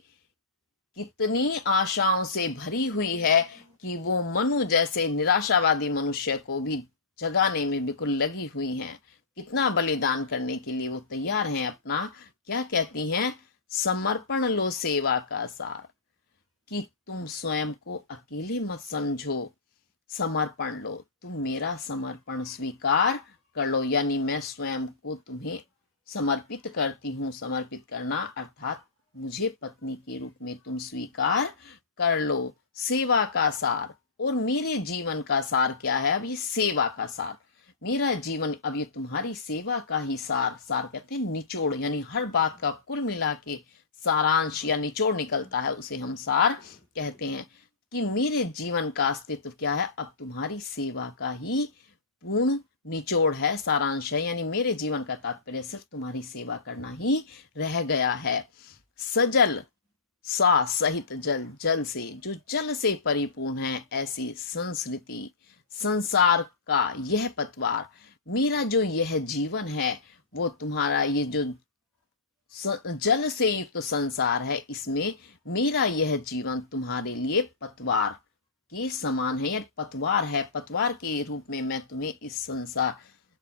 कितनी आशाओं से भरी हुई है कि वो मनु जैसे निराशावादी मनुष्य को भी जगाने में बिल्कुल लगी हुई हैं। कितना बलिदान करने के लिए वो तैयार हैं अपना। क्या कहती हैं? समर्पण लो सेवा का सार, कि तुम स्वयं को अकेले मत समझो, समर्पण लो, तुम मेरा समर्पण स्वीकार कर लो। यानी मैं स्वयं को तुम्हें समर्पित करती हूँ। समर्पित करना अर्थात मुझे पत्नी के रूप में तुम स्वीकार कर लो सेवा का सार। और मेरे जीवन का सार क्या है? अब ये सेवा का सार, मेरा जीवन अब ये तुम्हारी सेवा का ही सार, सार कहते हैं निचोड़, यानी हर बात का कुल मिला के सारांश या निचोड़ निकलता है, उसे हम सार कहते हैं। कि मेरे जीवन का अस्तित्व क्या है? अब तुम्हारी सेवा का ही पूर्ण निचोड़ है, सारांश है, यानी मेरे जीवन का तात्पर्य सिर्फ तुम्हारी सेवा करना ही रह गया है। सजल सा सहित जल, जल से, जो जल से परिपूर्ण है, ऐसी संस्कृति संसार का यह पतवार, मेरा जो यह जीवन है वो तुम्हारा ये जो जल से युक्त संसार है, इसमें मेरा यह जीवन तुम्हारे लिए पतवार के समान है, या पतवार है, पतवार के रूप में मैं तुम्हें इस संसार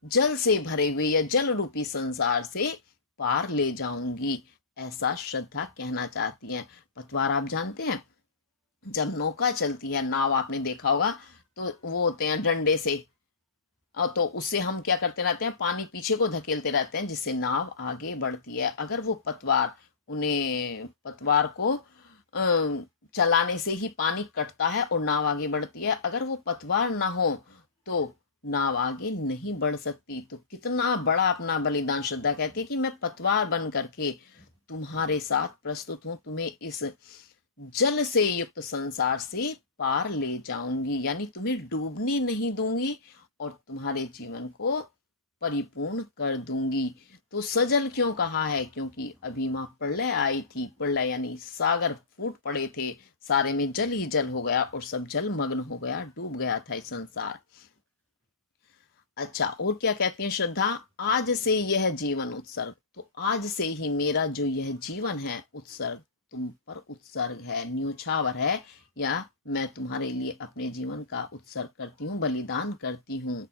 जल से भरे हुए या जल रूपी संसार से पार ले जाऊंगी, ऐसा श्रद्धा कहना चाहती है। पतवार आप जानते हैं, जब नौका चलती है, नाव आपने देखा होगा, तो वो होते हैं डंडे से, तो उससे हम क्या करते रहते हैं, पानी पीछे को धकेलते रहते हैं, जिससे नाव आगे बढ़ती है। अगर वो पतवार, उन्हें पतवार को चलाने से ही पानी कटता है और नाव आगे बढ़ती है। अगर वो पतवार ना हो तो नाव आगे नहीं बढ़ सकती। तो कितना बड़ा अपना बलिदान श्रद्धा कहती है कि मैं पतवार बन करके तुम्हारे साथ प्रस्तुत हूं, तुम्हें इस जल से युक्त संसार से पार ले जाऊंगी, यानी तुम्हें डूबने नहीं दूंगी और तुम्हारे जीवन को परिपूर्ण कर दूंगी। तो सजल क्यों कहा है? क्योंकि अभी मां प्रलय आई थी, प्रलय यानी सागर फूट पड़े थे, सारे में जल ही जल हो गया और सब जल मग्न हो गया, डूब गया था इस संसार। अच्छा, और क्या कहती है श्रद्धा? आज से यह जीवन उत्सर्ग, तो आज से ही मेरा जो यह जीवन है उत्सर्ग, तुम पर उत्सर्ग है, न्योछावर है, या मैं तुम्हारे लिए अपने जीवन का उत्सर्ग करती हूँ, बलिदान करती हूँ।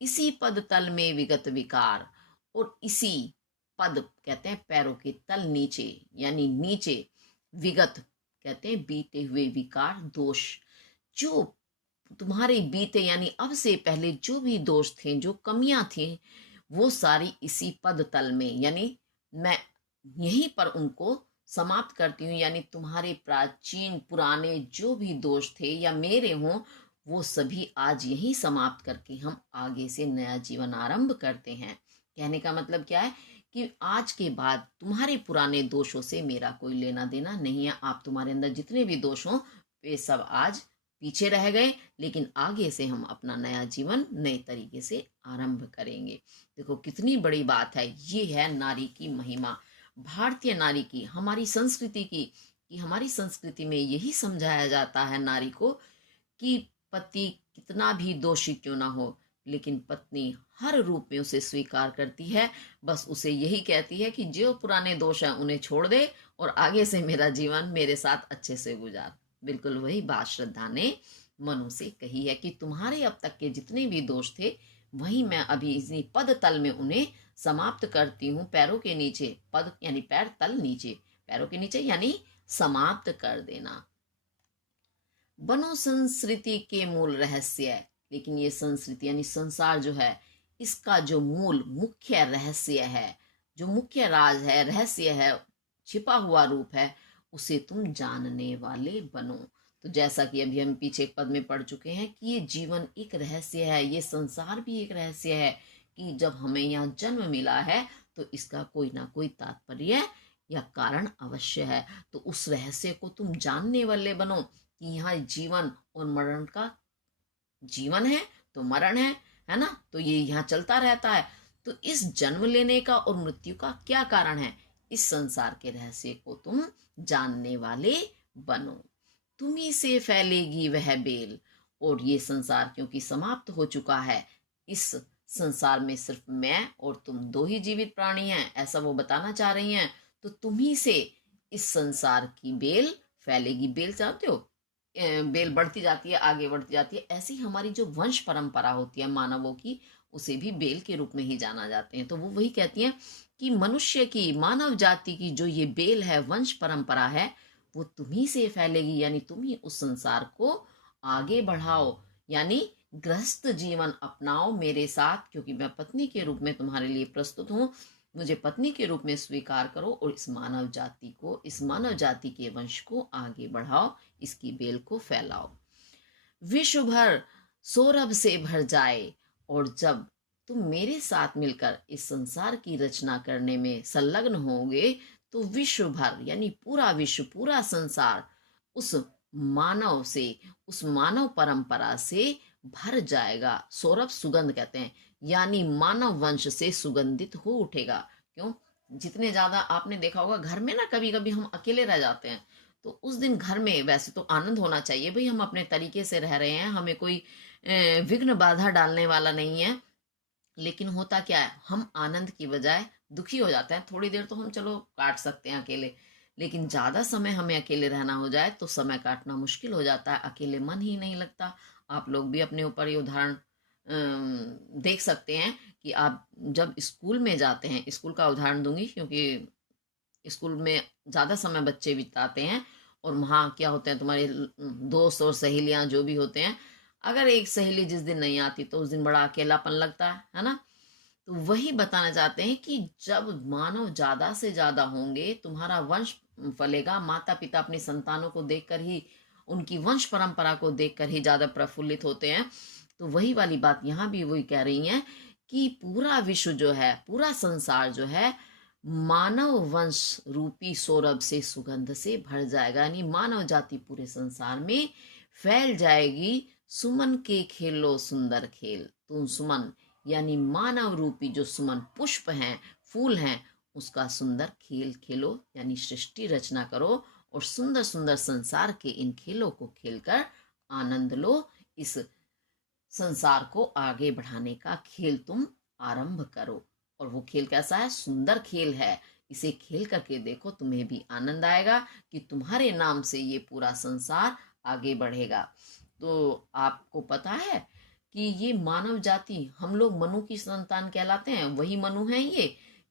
इसी पद तल में विगत विकार, और इसी पद कहते हैं पैरों के तल नीचे, यानी नीचे, विगत कहते हैं बीते हुए, विकार दोष, जो तुम्हारे बीते यानी अब से पहले जो भी दोष थे, जो कमियां थी, वो सारी इसी पद तल में, यानी मैं यहीं पर उनको समाप्त करती हूँ। यानी तुम्हारे प्राचीन पुराने जो भी दोष थे या मेरे हों, वो सभी आज यहीं समाप्त करके हम आगे से नया जीवन आरंभ करते हैं। कहने का मतलब क्या है कि आज के बाद तुम्हारे पुराने दोषों से मेरा कोई लेना देना नहीं है। आप, तुम्हारे अंदर जितने भी दोष हों वे सब आज पीछे रह गए, लेकिन आगे से हम अपना नया जीवन नए तरीके से आरंभ करेंगे। देखो कितनी बड़ी बात है, ये है नारी की महिमा, भारतीय नारी की, हमारी संस्कृति की। कि हमारी संस्कृति में यही समझाया जाता है नारी को कि पति कितना भी दोषी क्यों ना हो, लेकिन पत्नी हर रूप में उसे स्वीकार करती है। बस उसे यही कहती है कि जो पुराने दोष हैं उन्हें छोड़ दे और आगे से मेरा जीवन मेरे साथ अच्छे से गुजार। बिल्कुल वही बात श्रद्धा ने मनु से कही है कि तुम्हारे अब तक के जितने भी दोष थे, वही मैं अभी इसी पद तल में उन्हें समाप्त करती हूँ। पैरों के नीचे, पद यानी पैर, तल नीचे, पैरों के नीचे यानी समाप्त कर देना। बनो संस्कृति के मूल रहस्य, लेकिन ये संस्कृति यानी संसार जो है, इसका जो मूल मुख्य रहस्य है, जो मुख्य राज है, रहस्य है, छिपा हुआ रूप है, उसे तुम जानने वाले बनो। तो जैसा कि अभी हम पीछे एक पद में पढ़ चुके हैं कि ये जीवन एक रहस्य है, ये संसार भी एक रहस्य है, कि जब हमें यहाँ जन्म मिला है तो इसका कोई ना कोई तात्पर्य या कारण अवश्य है। तो उस रहस्य को तुम जानने वाले बनो कि यहाँ जीवन और मरण का, जीवन है तो मरण है ना, तो ये यहाँ चलता रहता है। तो इस जन्म लेने का और मृत्यु का क्या कारण है, इस संसार के रहस्य को तुम जानने वाले बनो। तुम्ही से फैलेगी वह बेल, और ये संसार क्योंकि समाप्त हो चुका है, इस संसार में सिर्फ मैं और तुम दो ही जीवित प्राणी हैं, ऐसा वो बताना चाह रही हैं। तो तुम्ही से इस संसार की बेल फैलेगी। बेल जानते हो, बेल बढ़ती जाती है, आगे बढ़ती जाती है। ऐसी हमारी जो वंश परंपरा होती है मानवों की, उसे भी बेल के रूप में ही जाना जाते हैं। तो वो वही कहती हैं कि मनुष्य की, मानव जाति की जो ये बेल है, वंश परंपरा है, वो तुम्ही से फैलेगी, यानी तुम ही उस संसार को आगे बढ़ाओ, यानी गृहस्थ जीवन अपनाओ मेरे साथ, क्योंकि मैं पत्नी के रूप में तुम्हारे लिए प्रस्तुत हूँ। मुझे पत्नी के रूप में स्वीकार करो और इस मानव जाति के वंश को आगे बढ़ाओ, इसकी बेल को फैलाओ। विश्व भर सौरभ से भर जाए, और जब तुम मेरे साथ मिलकर इस संसार की रचना करने में संलग्न होंगे तो विश्व भर यानी पूरा विश्व, पूरा संसार उस उस मानव परंपरा से भर जाएगा। सौरभ सुगंध कहते हैं, यानी मानव वंश से सुगंधित हो उठेगा। क्यों? जितने ज्यादा आपने देखा होगा घर में ना, कभी कभी हम अकेले रह जाते हैं, तो उस दिन घर में वैसे तो आनंद होना चाहिए भाई, हम अपने तरीके से रह रहे हैं, हमें कोई विघ्न बाधा डालने वाला नहीं है। लेकिन होता क्या है, हम आनंद की बजाय दुखी हो जाते हैं। थोड़ी देर तो हम चलो काट सकते हैं अकेले, लेकिन ज्यादा समय हमें अकेले रहना हो जाए तो समय काटना मुश्किल हो जाता है, अकेले मन ही नहीं लगता। आप लोग भी अपने ऊपर ये उदाहरण देख सकते हैं कि आप जब स्कूल में जाते हैं, स्कूल का उदाहरण दूंगी क्योंकि स्कूल में ज्यादा समय बच्चे बिताते हैं, और वहाँ क्या होते हैं, तुम्हारे दोस्त और सहेलियां जो भी होते हैं, अगर एक सहेली जिस दिन नहीं आती तो उस दिन बड़ा अकेलापन लगता है ना। तो वही बताना चाहते हैं कि जब मानव ज्यादा से ज्यादा होंगे, तुम्हारा वंश फलेगा। माता पिता अपनी संतानों को देखकर ही, उनकी वंश परंपरा को देखकर ही ज्यादा प्रफुल्लित होते हैं। तो वही वाली बात यहाँ भी वही कह रही हैं कि पूरा विश्व जो है, पूरा संसार जो है, मानव वंश रूपी सौरभ से, सुगंध से भर जाएगा, यानी मानव जाति पूरे संसार में फैल जाएगी। सुमन के खेलो सुंदर खेल, तुम सुमन यानी मानव रूपी जो सुमन पुष्प हैं, फूल हैं, उसका सुंदर खेल खेलो, यानी सृष्टि रचना करो और सुंदर सुंदर संसार के इन खेलों को खेलकर आनंद लो। इस संसार को आगे बढ़ाने का खेल तुम आरंभ करो। और वो खेल कैसा है? सुंदर खेल है। इसे खेल करके देखो, तुम्हें भी आनंद आएगा कि तुम्हारे नाम से ये पूरा संसार आगे बढ़ेगा। तो आपको पता है कि ये मानव जाति, हम लोग मनु की संतान कहलाते हैं, वही मनु हैं ये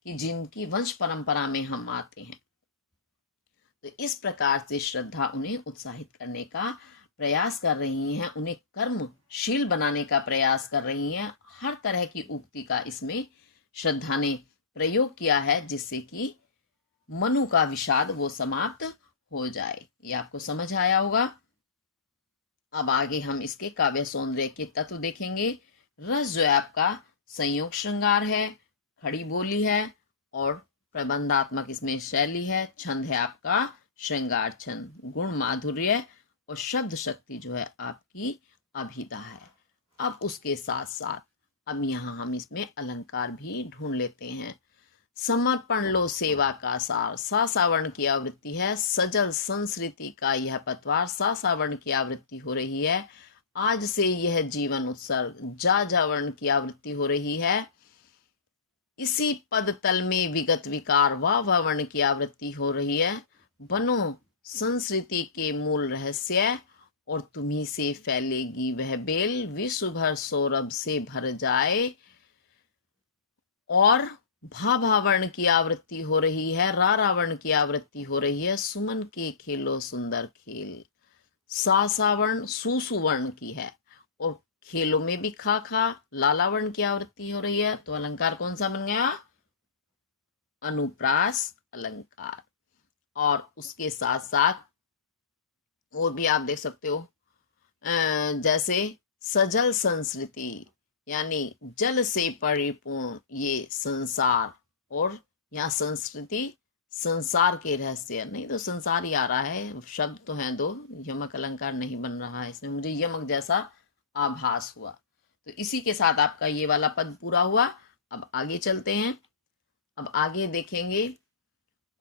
कि जिनकी वंश परंपरा में हम आते हैं। तो इस प्रकार से श्रद्धा उन्हें उत्साहित करने का प्रयास कर रही हैं, उन्हें कर्मशील बनाने का प्रयास कर रही हैं। हर तरह की उक्ति का इसमें श्रद्धा ने प्रयोग किया है, जिससे कि मनु का विषाद वो समाप्त हो जाए। ये आपको समझ आया होगा। अब आगे हम इसके काव्य सौंदर्य के तत्व देखेंगे। रस जो है आपका संयोग श्रृंगार है, खड़ी बोली है और प्रबंधात्मक इसमें शैली है। छंद है आपका श्रृंगार छंद, गुण माधुर्य और शब्द शक्ति जो है आपकी अभिधा है। अब उसके साथ साथ अब यहाँ हम इसमें अलंकार भी ढूंढ लेते हैं। समर्पण लो सेवा का सार, सा सावर्ण की आवृत्ति है। सजल संस्कृति का यह पतवार, सा सावर्ण की आवृत्ति हो रही है। आज से यह जीवन उत्सर्ग, जा जावर्ण की आवृत्ति हो रही है। इसी पद तल में विगत विकार, वाह वर्ण की आवृत्ति हो रही है। बनो संस्कृति के मूल रहस्य और तुम्ही से फैलेगी वह बेल, विश्व भर सौरभ से भर जाए। और भा भावर्ण की आवृत्ति हो रही है, रा रावण की आवृत्ति हो रही है। सुमन के खेलो सुंदर खेल, सा सावर्ण सुसुवर्ण की है और खेलों में भी खा खा लाला वर्ण की आवृत्ति हो रही है। तो अलंकार कौन सा बन गया? अनुप्रास अलंकार। और उसके साथ साथ और भी आप देख सकते हो, जैसे सजल संस्कृति यानी जल से परिपूर्ण ये संसार, और यहाँ संस्कृति संसार के रहस्य, नहीं तो संसार ही आ रहा है, शब्द तो हैं दो, यमक अलंकार नहीं बन रहा है इसमें, मुझे यमक जैसा आभास हुआ। तो इसी के साथ आपका ये वाला पद पूरा हुआ। अब आगे चलते हैं। अब आगे देखेंगे,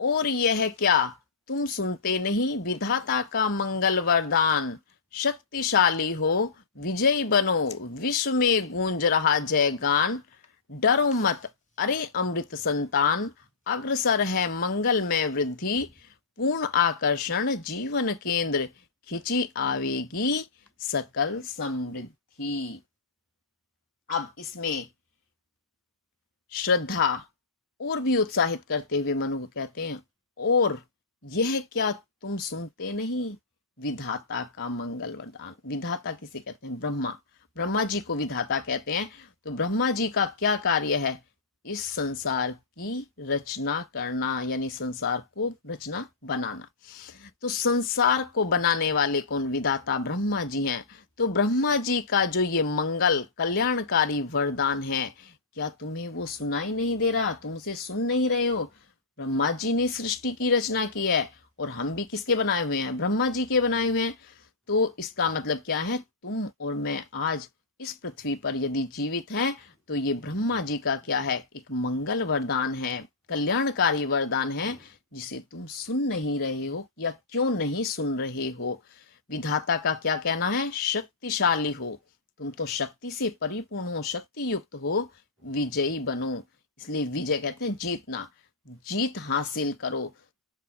और यह क्या तुम सुनते नहीं, विधाता का मंगल वरदान, शक्तिशाली हो विजयी बनो, विश्व में गूंज रहा जय गान। डरो मत अरे अमृत संतान, अग्रसर है मंगल में वृद्धि, पूर्ण आकर्षण जीवन केंद्र, खिंची आवेगी सकल समृद्धि। अब इसमें श्रद्धा और भी उत्साहित करते हुए मनु को कहते हैं, और यह क्या तुम सुनते नहीं, विधाता का मंगल वरदान। विधाता किसे कहते हैं? ब्रह्मा। ब्रह्मा जी को विधाता कहते हैं। तो ब्रह्मा जी का क्या कार्य है इस संसार की रचना करना, यानी संसार को रचना बनाना। तो संसार को बनाने वाले कौन? विधाता ब्रह्मा जी हैं। तो ब्रह्मा जी का जो ये मंगल कल्याणकारी वरदान है, क्या तुम्हें वो सुनाई नहीं दे रहा? तुम उसे सुन नहीं रहे हो? ब्रह्मा जी ने सृष्टि की रचना की है, और हम भी किसके बनाए हुए हैं? ब्रह्मा जी के बनाए हुए हैं। तो इसका मतलब क्या है? तुम और मैं आज इस पृथ्वी पर यदि जीवित हैं, तो ये ब्रह्मा जी का क्या है? एक मंगल वरदान है, कल्याणकारी वरदान है, जिसे तुम सुन नहीं रहे हो, या क्यों नहीं सुन रहे हो? विधाता का क्या कहना है? शक्तिशाली हो, तुम तो शक्ति से परिपूर्ण हो, शक्ति युक्त हो, विजयी बनो। इसलिए विजय कहते हैं जीतना, जीत हासिल करो।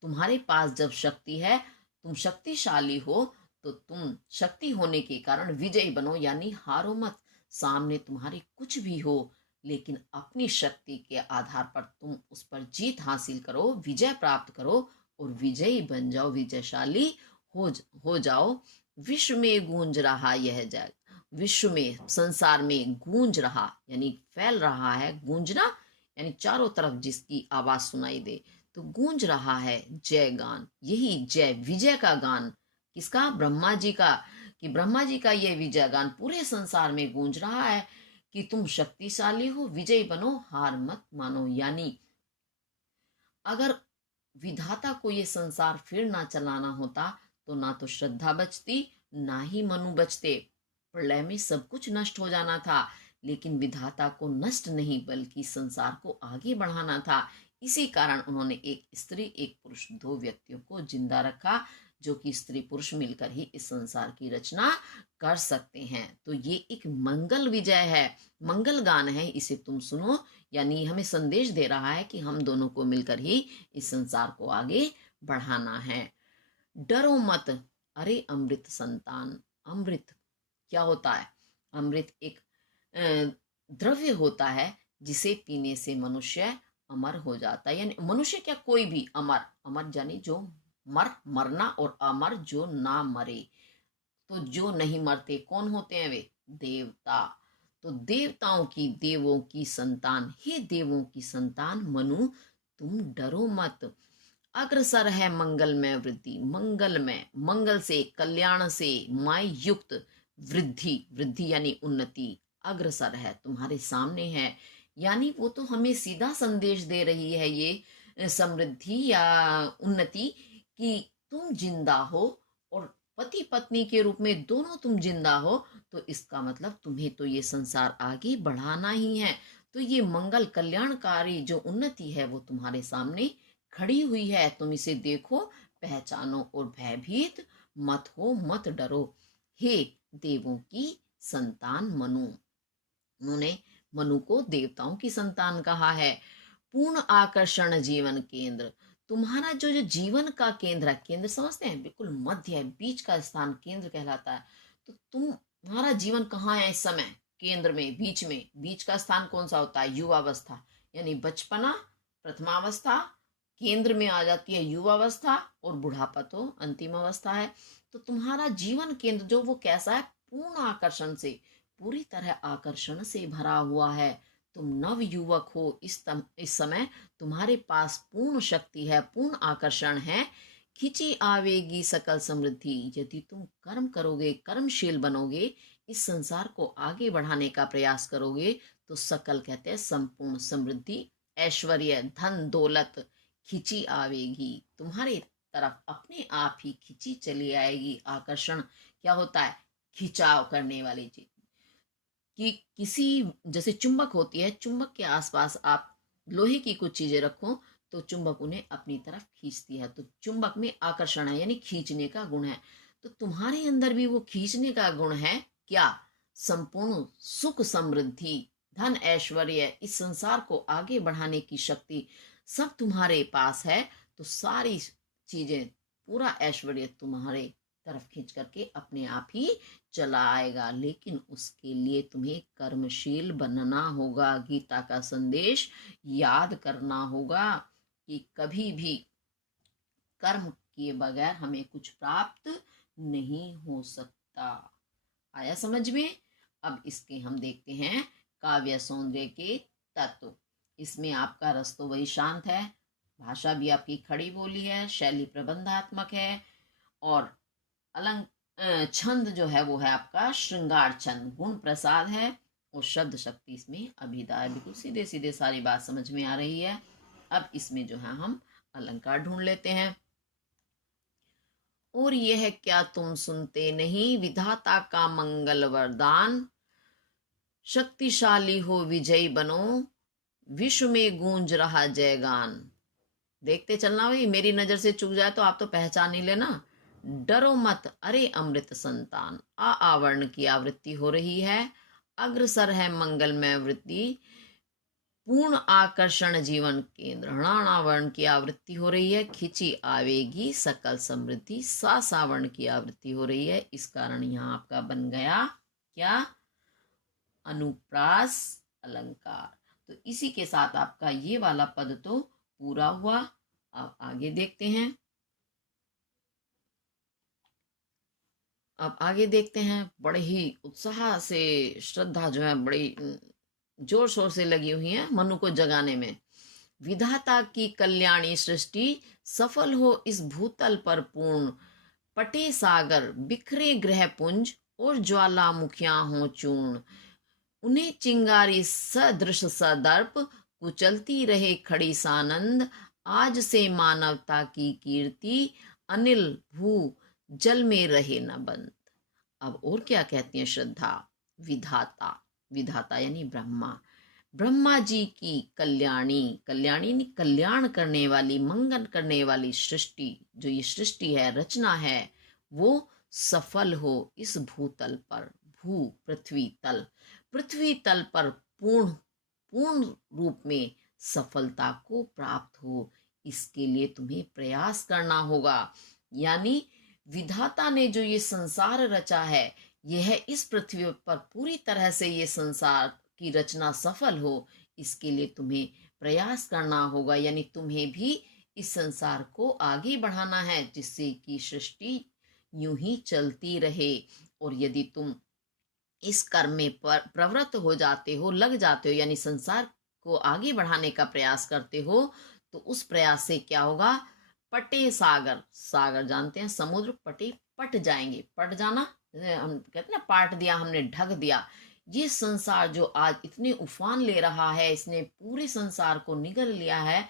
तुम्हारे पास जब शक्ति है, तुम शक्तिशाली हो, तो तुम शक्ति होने के कारण विजयी बनो, यानी हारो मत। सामने तुम्हारे कुछ भी हो, लेकिन अपनी शक्ति के आधार पर तुम उस पर जीत हासिल करो, विजय प्राप्त करो, और विजयी बन जाओ, विजयशाली हो जाओ। विश्व में गूंज रहा यह जय, विश्व में, संसार में गूंज रहा यानी फैल रहा है, गूंजना यानी चारों तरफ जिसकी आवाज सुनाई दे, तो गूंज रहा है जय गान। यही जय, विजय का गान किसका? ब्रह्मा जी का। कि ब्रह्मा जी का ये विजय गान पूरे संसार में गूंज रहा है कि तुम शक्तिशाली हो, विजयी बनो, हार मत मानो। यानी अगर विधाता को ये संसार फिर ना चलाना होता, तो ना तो श्रद्धा बचती, ना ही मनु बचते। प्रलय में सब कुछ नष्ट हो जाना था, लेकिन विधाता को नष्ट नहीं बल्कि संसार को आगे बढ़ाना था। इसी कारण उन्होंने एक स्त्री एक पुरुष, दो व्यक्तियों को जिंदा रखा, जो कि स्त्री पुरुष मिलकर ही इस संसार की रचना कर सकते हैं। तो ये एक मंगल विजय है, मंगल गान है, इसे तुम सुनो। यानी हमें संदेश दे रहा है कि हम दोनों को मिलकर ही इस संसार को आगे बढ़ाना है। डरो मत, अरे अमृत संतान। अमृत क्या होता है? अमृत एक द्रव्य होता है, जिसे पीने से मनुष्य अमर हो जाता है। यानी मनुष्य क्या, कोई भी अमर, अमर यानी जो मरना, और अमर जो ना मरे। तो जो नहीं मरते कौन होते हैं? वे देवता। तो देवताओं की, देवों की संतान, हे देवों की संतान मनु, तुम डरो मत। अग्रसर है मंगल में वृद्धि, मंगल में, मंगल से, कल्याण से, माय युक्त वृद्धि, वृद्धि यानी उन्नति, अग्रसर है, तुम्हारे सामने है। यानी वो तो हमें सीधा संदेश दे रही है ये समृद्धि या उन्नति, कि तुम जिंदा हो, और पति पत्नी के रूप में दोनों तुम जिंदा हो। तो इसका मतलब तुम्हें तो ये संसार आगे बढ़ाना ही है। तो ये मंगल कल्याणकारी जो उन्नति है, वो तुम्हारे सामने खड़ी हुई है। तुम इसे देखो, पहचानो, और भयभीत मत हो, मत डरो, हे देवों की संतान मनु। उन्होंने मनु को देवताओं की संतान कहा है। पूर्ण आकर्षण जीवन केंद्र, तुम्हारा जो जो जीवन का केंद्र है, केंद्र समझते हैं, बिल्कुल मध्य है, बीच का स्थान केंद्र कहलाता है। तो तुम्हारा जीवन कहाँ है इस समय? केंद्र में, बीच में। बीच का स्थान कौन सा होता है? युवावस्था, यानी बचपना प्रथमावस्था, केंद्र में आ जाती है युवावस्था, और बुढ़ापा तो अंतिम अवस्था है। तो तुम्हारा जीवन केंद्र जो, वो कैसा है? पूर्ण आकर्षण से, पूरी तरह आकर्षण से भरा हुआ है। तुम नव युवक हो, इस समय तुम्हारे पास पूर्ण शक्ति है, पूर्ण आकर्षण है। खिंची आवेगी सकल समृद्धि, यदि तुम कर्म करोगे, कर्मशील बनोगे, इस संसार को आगे बढ़ाने का प्रयास करोगे, तो सकल कहते हैं संपूर्ण समृद्धि, ऐश्वर्य, धन दौलत खिंची आवेगी तुम्हारी तरफ, अपने आप ही खिंची चली आएगी। आकर्षण क्या होता है? खिंचाव करने वाली चीज। कि किसी, जैसे चुंबक होती है, चुंबक के आसपास आप लोहे की कुछ चीजें रखो, तो चुंबक उन्हें अपनी तरफ खींचती है। तो चुंबक में आकर्षण है, यानी खींचने का गुण है। तो तुम्हारे अंदर भी वो खींचने का गुण है। क्या? संपूर्ण सुख समृद्धि, धन ऐश्वर्य, इस संसार को आगे बढ़ाने की शक्ति सब तुम्हारे पास है। तो सारी चीजें, पूरा ऐश्वर्य तुम्हारे तरफ खींच करके अपने आप ही चला आएगा। लेकिन उसके लिए तुम्हें कर्मशील बनना होगा। गीता का संदेश याद करना होगा कि कभी भी कर्म किए बगैर हमें कुछ प्राप्त नहीं हो सकता। आया समझ में? अब इसके हम देखते हैं काव्य सौंदर्य के तत्व। इसमें आपका रस तो वही शांत है, भाषा भी आपकी खड़ी बोली है, शैली प्रबंधात्मक है, और छंद जो है वो है आपका श्रृंगार छंद, गुण प्रसाद है, और शब्द शक्ति इसमें अभिधा है। बिल्कुल सीधे सीधे सारी बात समझ में आ रही है। अब इसमें जो है हम अलंकार ढूंढ लेते हैं। और यह क्या तुम सुनते नहीं, विधाता का मंगल वरदान, शक्तिशाली हो विजयी बनो, विश्व में गूंज रहा जयगान। देखते चलना भाई, मेरी नजर से चूक जाए तो आप तो पहचान ही लेना। डरो मत अरे अमृत संतान, आवर्ण की आवृत्ति हो रही है, अग्रसर है मंगलमय वृत्ति, पूर्ण आकर्षण जीवन केंद्र। णाणावर्ण की आवृत्ति हो रही है, खिंची आवेगी सकल समृद्धि, सा सावर्ण की आवृत्ति हो रही है। इस कारण यहाँ आपका बन गया क्या, अनुप्रास अलंकार। तो इसी के साथ आपका ये वाला पद तो पूरा हुआ। अब आगे देखते हैं। अब आगे देखते हैं, बड़े ही उत्साह से श्रद्धा जो है बड़ी जोर शोर से लगी हुई है मनु को जगाने में। विधाता की कल्याणी सृष्टि, सफल हो इस भूतल पर पूर्ण, पटे सागर बिखरे ग्रह पुंज, और ज्वालामुखियां हो चूर्ण, उन्हें चिंगारी सदृश सदर्प, कुचलती रहे खड़ी सानंद, आज से मानवता की कीर्ति, अनिल भू जल में रहे न बंद। अब और क्या कहती है श्रद्धा, विधाता, विधाता यानी ब्रह्मा, ब्रह्मा जी की कल्याणी, कल्याणी यानी कल्याण करने वाली, मंगल करने वाली सृष्टि, जो ये सृष्टि है, रचना है, वो सफल हो इस भूतल पर, भू पृथ्वी तल, पृथ्वी तल पर पूर्ण पूर्ण रूप में सफलता को प्राप्त हो, इसके लिए तुम्हें प्रयास करना होगा। यानी विधाता ने जो ये संसार रचा है, यह इस पृथ्वी पर पूरी तरह से ये संसार की रचना सफल हो, इसके लिए तुम्हें प्रयास करना होगा। यानी तुम्हें भी इस संसार को आगे बढ़ाना है, जिससे कि सृष्टि यूं ही चलती रहे। और यदि तुम इस कर्म में प्रवृत्त हो जाते हो, लग जाते हो, यानी संसार को आगे बढ़ाने का प्रयास करते हो, तो उस प्रयास से क्या होगा, पटे सागर, सागर जानते हैं समुद्र, पटे पट जाएंगे, पट जाना, हम कहते हैं ना पाट दिया हमने, ढक दिया। ये संसार जो आज इतने उफान ले रहा है, इसने पूरे संसार को निगल लिया है,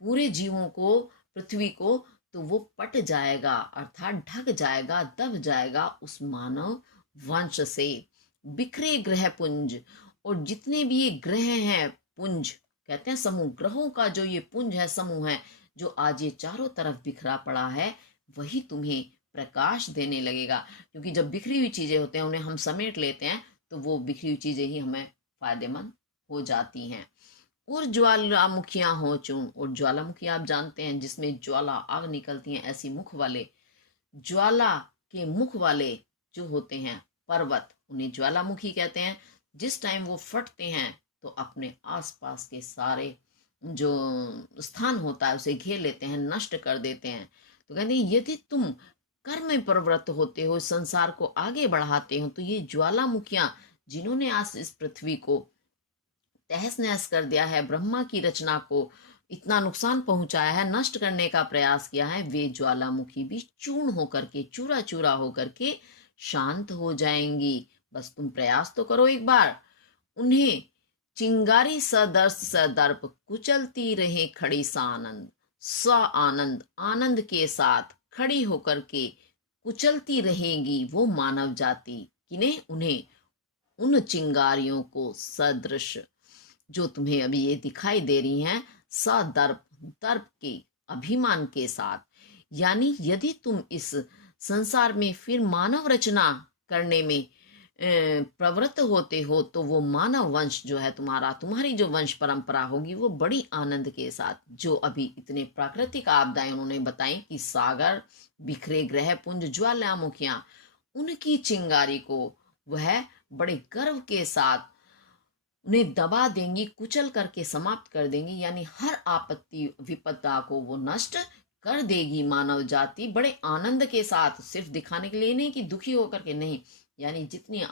पूरे जीवों को, पृथ्वी को, तो वो पट जाएगा, अर्थात ढक जाएगा, दब जाएगा उस मानव वंश से। बिखरे ग्रह पुंज, और जितने भी ये ग्रह हैं, पुंज कहते हैं समूह, ग्रहों का जो ये पुंज है, समूह है, जो आज ये चारों तरफ बिखरा पड़ा है, वही तुम्हें प्रकाश देने लगेगा। क्योंकि जब बिखरी हुई चीजें होते हैं, उन्हें हम समेट लेते हैं, तो वो बिखरी हुई चीजें ही हमें फायदेमंद हो जाती हैं। और ज्वालामुखियां हो चूर्ण, और ज्वालामुखी आप जानते हैं जिसमें ज्वाला आग निकलती है, ऐसी मुख वाले, ज्वाला के मुख वाले जो होते हैं पर्वत, उन्हें ज्वालामुखी कहते हैं। जिस टाइम वो फटते हैं तो अपने आसपास के सारे जो स्थान होता है उसे घेर लेते हैं, नष्ट कर देते हैं। तो कहते हैं यदि तुम कर्म में प्रवृत्त होते हो, संसार को आगे बढ़ाते हो, तो ये ज्वालामुखियां जिन्होंने आज इस पृथ्वी को तहस नहस कर दिया है, ब्रह्मा की रचना को इतना नुकसान पहुंचाया है, नष्ट करने का प्रयास किया है, वे ज्वालामुखी भी चूर्ण होकर के, चूरा चूरा होकर के शांत हो जाएंगी। बस तुम प्रयास तो करो एक बार। उन्हें चिंगारी सदर्श सदर्प, कुचलती रहे खड़ी सा आनंद, स आनंद, आनंद के साथ खड़ी होकर के कुचलती रहेगी वो मानव जाति, किन्हें, उन्हें, उन चिंगारियों को, सदृश जो तुम्हें अभी ये दिखाई दे रही हैं, सदर्प, दर्प के अभिमान के साथ। यानी यदि तुम इस संसार में फिर मानव रचना करने में प्रवृत्त होते हो, तो वो मानव वंश जो है तुम्हारा, तुम्हारी जो वंश परंपरा होगी, वो बड़ी आनंद के साथ, जो अभी इतने प्राकृतिक आपदाएं उन्होंने बताई कि सागर, बिखरे ग्रह पुंज, ज्वालामुखियां, उनकी चिंगारी को वह बड़े गर्व के साथ उन्हें दबा देंगी, कुचल करके समाप्त कर देंगी। यानी हर आपत्ति विपदा को वो नष्ट कर देगी मानव जाति, बड़े आनंद के साथ, सिर्फ दिखाने के लिए नहीं कि दुखी होकर के, नहीं। यानी जितनी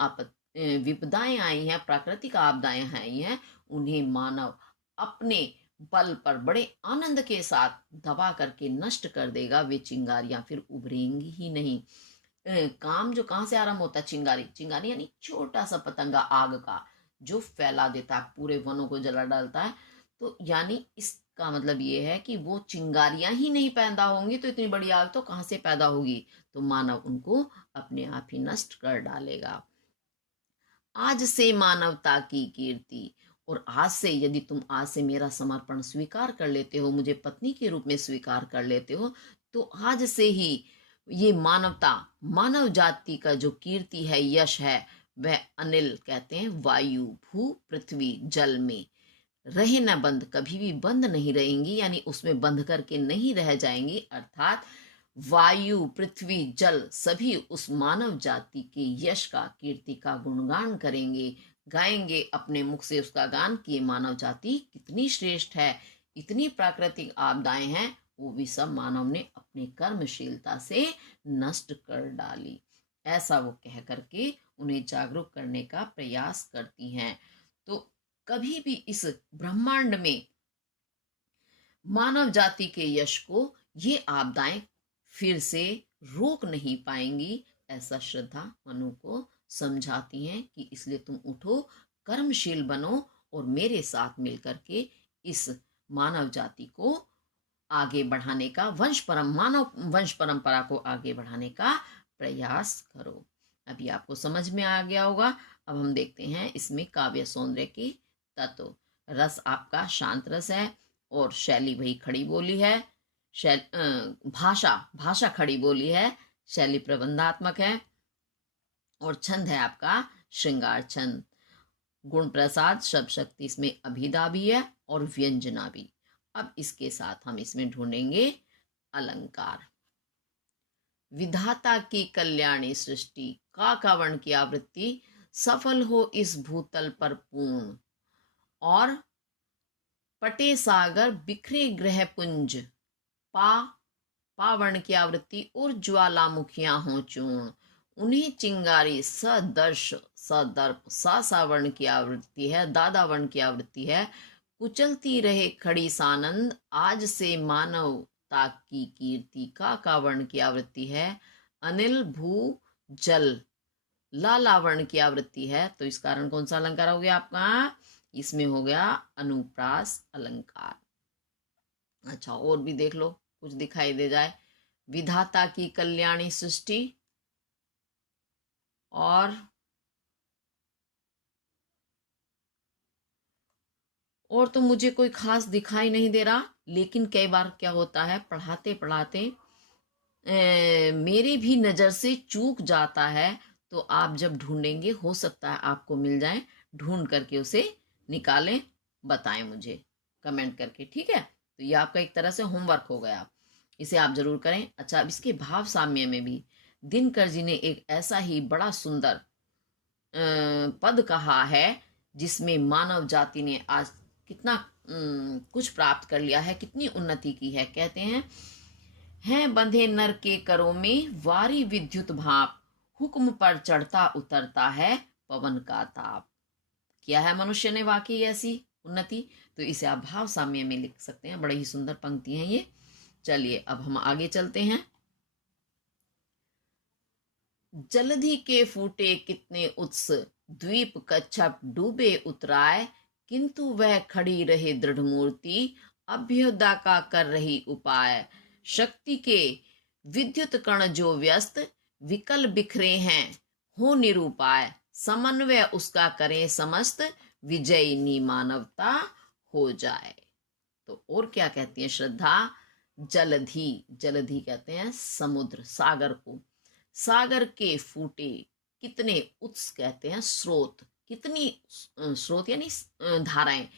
विपदाएं आई हैं, प्राकृतिक आपदाएं आई हैं, उन्हें मानव अपने बल पर बड़े आनंद के साथ दबा करके नष्ट कर देगा, वे चिंगारियां फिर उभरेंगी ही नहीं। काम जो कहाँ से आरंभ होता है? चिंगारी। चिंगारी यानी छोटा सा पतंगा आग का, जो फैला देता है, पूरे वनों को जला डालता है। तो यानी इसका मतलब ये है कि वो चिंगारियां ही नहीं पैदा होंगी तो इतनी बड़ी आग तो कहाँ से पैदा होगी? तो मानव उनको अपने आप ही नष्ट कर डालेगा। आज से मानवता की कीर्ति, और आज से, यदि तुम आज से मेरा समर्पण स्वीकार कर लेते हो, मुझे पत्नी के रूप में स्वीकार कर लेते हो, तो आज से ही ये मानवता, मानव जाति का जो कीर्ति है, यश है, वह अनिल कहते हैं वायु, भू, पृथ्वी, जल में रहे न बंद, कभी भी बंद नहीं रहेंगी, यानी उसमें बंध करके नहीं रह जाएंगी। अर्थात वायु, पृथ्वी, जल सभी उस मानव जाति के यश का, कीर्ति का गुणगान करेंगे, गाएंगे अपने मुख से उसका गान कि ये मानव जाति कितनी श्रेष्ठ है, इतनी प्राकृतिक आपदाएं हैं, वो भी सब मानव ने अपने कर्मशीलता से नष्ट कर डाली। ऐसा वो कह करके उन्हें जागरूक करने का प्रयास करती हैं। तो कभी भी इस ब्रह्मांड में मानव जाति के यश को ये आपदाएं फिर से रोक नहीं पाएंगी, ऐसा श्रद्धा मनु को समझाती हैं कि इसलिए तुम उठो, कर्मशील बनो और मेरे साथ मिलकर के इस मानव जाति को आगे बढ़ाने का, मानव वंश परंपरा को आगे बढ़ाने का प्रयास करो। अभी आपको समझ में आ गया होगा। अब हम देखते हैं इसमें काव्य सौंदर्य की तत्व। रस आपका शांत रस है और शैली वही खड़ी बोली है। भाषा खड़ी बोली है, शैली प्रबंधात्मक है, और छंद है आपका श्रृंगार छंद। गुण प्रसाद शब्द शक्ति इसमें अभिधा भी है और व्यंजना भी। अब इसके साथ हम इसमें ढूंढेंगे अलंकार। विधाता की कल्याणी सृष्टि, का वर्ण की आवृत्ति, सफल हो इस भूतल पर पूर्ण, और पटे सागर बिखरे ग्रह पुंज, पावर्ण की आवृत्ति, और ज्वालामुखियां हो चूर्ण, उन्हें चिंगारी सदर्श सदर्प, सावर्ण की आवृत्ति है, दादा वर्ण की आवृत्ति है, कुचलती रहे खड़ी सानंद, आज से मानवता की कीर्ति, का वर्ण की आवृत्ति है, अनिल भू जल, लाला वर्ण की आवृत्ति है। तो इस कारण कौन सा अलंकार हो गया आपका? इसमें हो गया अनुप्रास अलंकार। अच्छा, और भी देख लो, कुछ दिखाई दे जाए। विधाता की कल्याणी सृष्टि, और तो मुझे कोई खास दिखाई नहीं दे रहा। लेकिन कई बार क्या होता है, पढ़ाते पढ़ाते मेरे भी नजर से चूक जाता है, तो आप जब ढूंढेंगे हो सकता है आपको मिल जाए, ढूंढ करके उसे निकालें, बताएं मुझे कमेंट करके, ठीक है? तो ये आपका एक तरह से होमवर्क हो गया, इसे आप जरूर करें। अच्छा, अब इसके भाव साम्य में भी दिनकर जी ने एक ऐसा ही बड़ा सुंदर पद कहा है, जिसमें मानव जाति ने आज कितना कुछ प्राप्त कर लिया है, कितनी उन्नति की है। कहते हैं बंधे नर के करों में वारी विद्युत भाप, हुक्म पर चढ़ता उतरता है पवन का ताप। किया है मनुष्य ने वाकई ऐसी उन्नति, तो इसे आप भाव साम्य में लिख सकते हैं। बड़ी ही सुंदर पंक्ति है ये। चलिए अब हम आगे चलते हैं। जलधि के फूटे कितने उत्स, द्वीप कच्छप डूबे उतराय, किंतु वह खड़ी रहे दृढ़ मूर्ति, अभ्युदय का कर रही उपाय। शक्ति के विद्युत कण जो व्यस्त, विकल बिखरे हैं हो निरूपाय, समन्वय उसका करें समस्त, विजयिनी मानवता हो जाए। तो और क्या कहती है श्रद्धा? जलधि, जलधि कहते हैं समुद्र, सागर को। सागर के फूटे कितने उत्स कहते हैं स्रोत, कितनी स्रोत यानी धाराएं।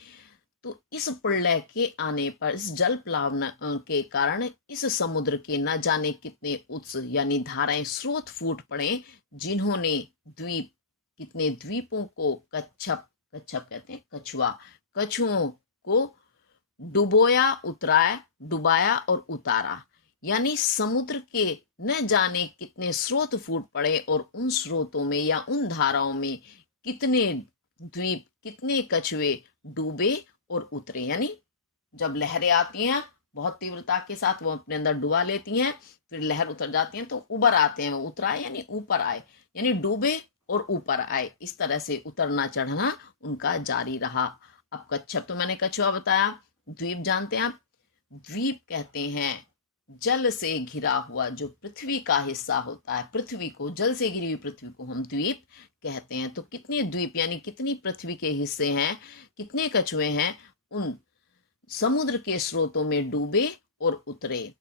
तो इस प्रलय के आने पर, इस जल प्लावन के कारण इस समुद्र के न जाने कितने उत्स यानी धाराएं, स्रोत फूट पड़े, जिन्होंने द्वीप, कितने द्वीपों को, कच्छप, कच्छप कहते हैं कछुआ, कछुओं को डुबोया, उतराया, डुबाया और उतारा। यानी समुद्र के न जाने कितने स्रोत फूट पड़े, और उन स्रोतों में या उन धाराओं में कितने द्वीप, कितने कछुए डूबे और उतरे, यानी जब लहरें आती हैं बहुत तीव्रता के साथ वो अपने अंदर डुबा लेती हैं, फिर लहर उतर जाती है तो उबर आते हैं, वो उतराए यानी ऊपर आए, यानी डूबे और ऊपर आए। इस तरह से उतरना चढ़ना उनका जारी रहा। अब कच्छप तो मैंने कछुआ बताया। द्वीप जानते हैं आप? द्वीप कहते हैं जल से घिरा हुआ जो पृथ्वी का हिस्सा होता है, पृथ्वी को, जल से घिरी हुई पृथ्वी को हम द्वीप कहते हैं। तो कितने द्वीप यानी कितनी पृथ्वी के हिस्से हैं, कितने कछुए हैं, उन समुद्र के स्रोतों में डूबे और उतरे,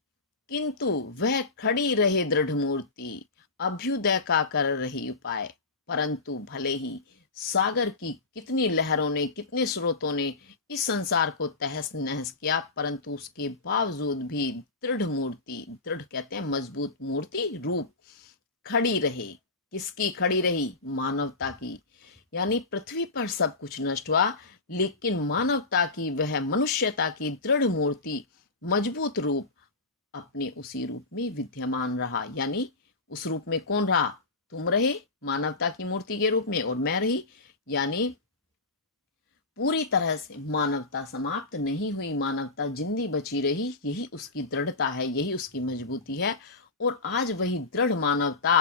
किंतु वह खड़ी रहे दृढ़ मूर्ति, अभ्युदय का कर रही उपाय। परंतु भले ही सागर की कितनी लहरों ने, कितने स्रोतों ने इस संसार को तहस नहस किया, परंतु उसके बावजूद भी दृढ़ मूर्ति, दृढ़ कहते हैं मजबूत मूर्ति, रूप, खड़ी रहे। किसकी खड़ी रही? मानवता की। यानी पृथ्वी पर सब कुछ नष्ट हुआ, लेकिन मानवता की, वह मनुष्यता की दृढ़ मूर्ति, मजबूत रूप अपने उसी रूप में विद्यमान रहा। यानी उस रूप में कौन रहा? तुम रहे मानवता की मूर्ति के रूप में, और मैं रही। यानी पूरी तरह से मानवता समाप्त नहीं हुई, मानवता जिंदी बची रही। यही उसकी दृढ़ता है, यही उसकी मजबूती है। और आज वही दृढ़ मानवता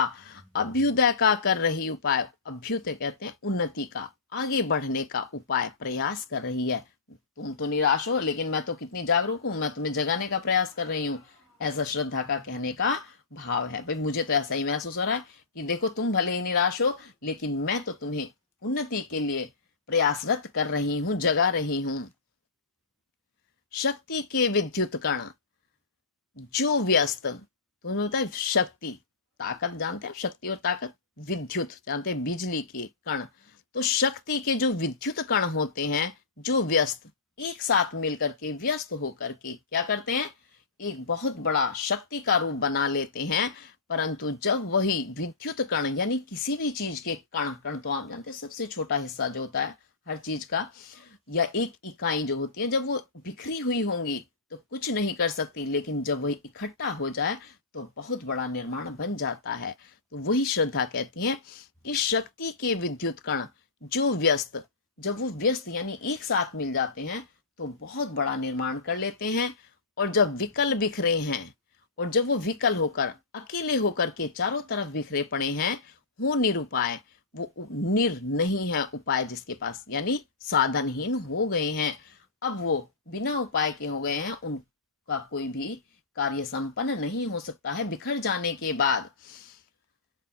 अभ्युदय का कर रही उपाय, अभ्युदय कहते हैं उन्नति का, आगे बढ़ने का उपाय, प्रयास कर रही है। तुम तो निराश हो, लेकिन मैं तो कितनी जागरूक हूं, मैं तुम्हें जगाने का प्रयास कर रही हूं। ऐसा श्रद्धा का कहने का भाव है। भाई मुझे तो ऐसा ही महसूस हो रहा है कि देखो तुम भले ही निराश हो, लेकिन मैं तो तुम्हें उन्नति के लिए प्रयासरत कर रही हूं, जगा रही हूं। शक्ति के विद्युत कण जो व्यस्त, तो उन्होंने बताया शक्ति, ताकत जानते हैं, शक्ति और ताकत, विद्युत जानते हैं बिजली के कण। तो शक्ति के जो विद्युत कण होते हैं, जो व्यस्त, एक साथ मिलकर के, व्यस्त होकर के क्या करते हैं? एक बहुत बड़ा शक्ति का रूप बना लेते हैं। परंतु जब वही विद्युत कण, यानी किसी भी चीज के कण, कण तो आप जानते हैं सबसे छोटा हिस्सा जो होता है हर चीज का, या एक इकाई जो होती है, जब वो बिखरी हुई होंगी तो कुछ नहीं कर सकती, लेकिन जब वही इकट्ठा हो जाए तो बहुत बड़ा निर्माण बन जाता है। तो वही श्रद्धा कहती है कि शक्ति के विद्युत कण जो व्यस्त, जब वो व्यस्त यानी एक साथ मिल जाते हैं तो बहुत बड़ा निर्माण कर लेते हैं। और जब विकल बिखरे हैं, और जब वो विकल होकर, अकेले होकर के चारों तरफ बिखरे पड़े हैं, हो निरुपाय, वो निर नहीं है उपाय जिसके पास, यानी साधनहीन हो गए हैं, अब वो बिना उपाय के हो गए हैं, उनका कोई भी कार्य संपन्न नहीं हो सकता है बिखर जाने के बाद।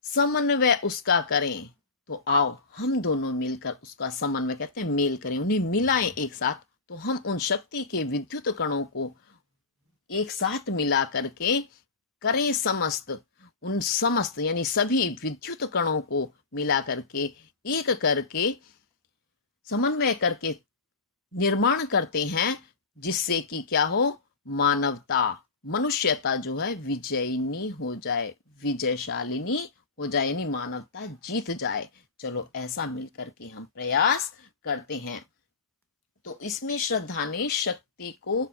समन्वय उसका करें, तो आओ हम दोनों मिलकर उसका समन्वय कहते हैं मेल करें, उन्हें मिलाएं एक साथ। तो हम उन शक्ति के विद्युत कणों को एक साथ मिला करके करें समस्त, उन समस्त यानी सभी विद्युत कणों को मिला करके, एक करके, समन्वय करके निर्माण करते हैं, जिससे कि क्या हो? मानवता, मनुष्यता जो है विजयिनी हो जाए, विजयशालिनी हो जाए, यानी मानवता जीत जाए। चलो ऐसा मिलकर के हम प्रयास करते हैं। तो इसमें श्रद्धा ने शक्ति को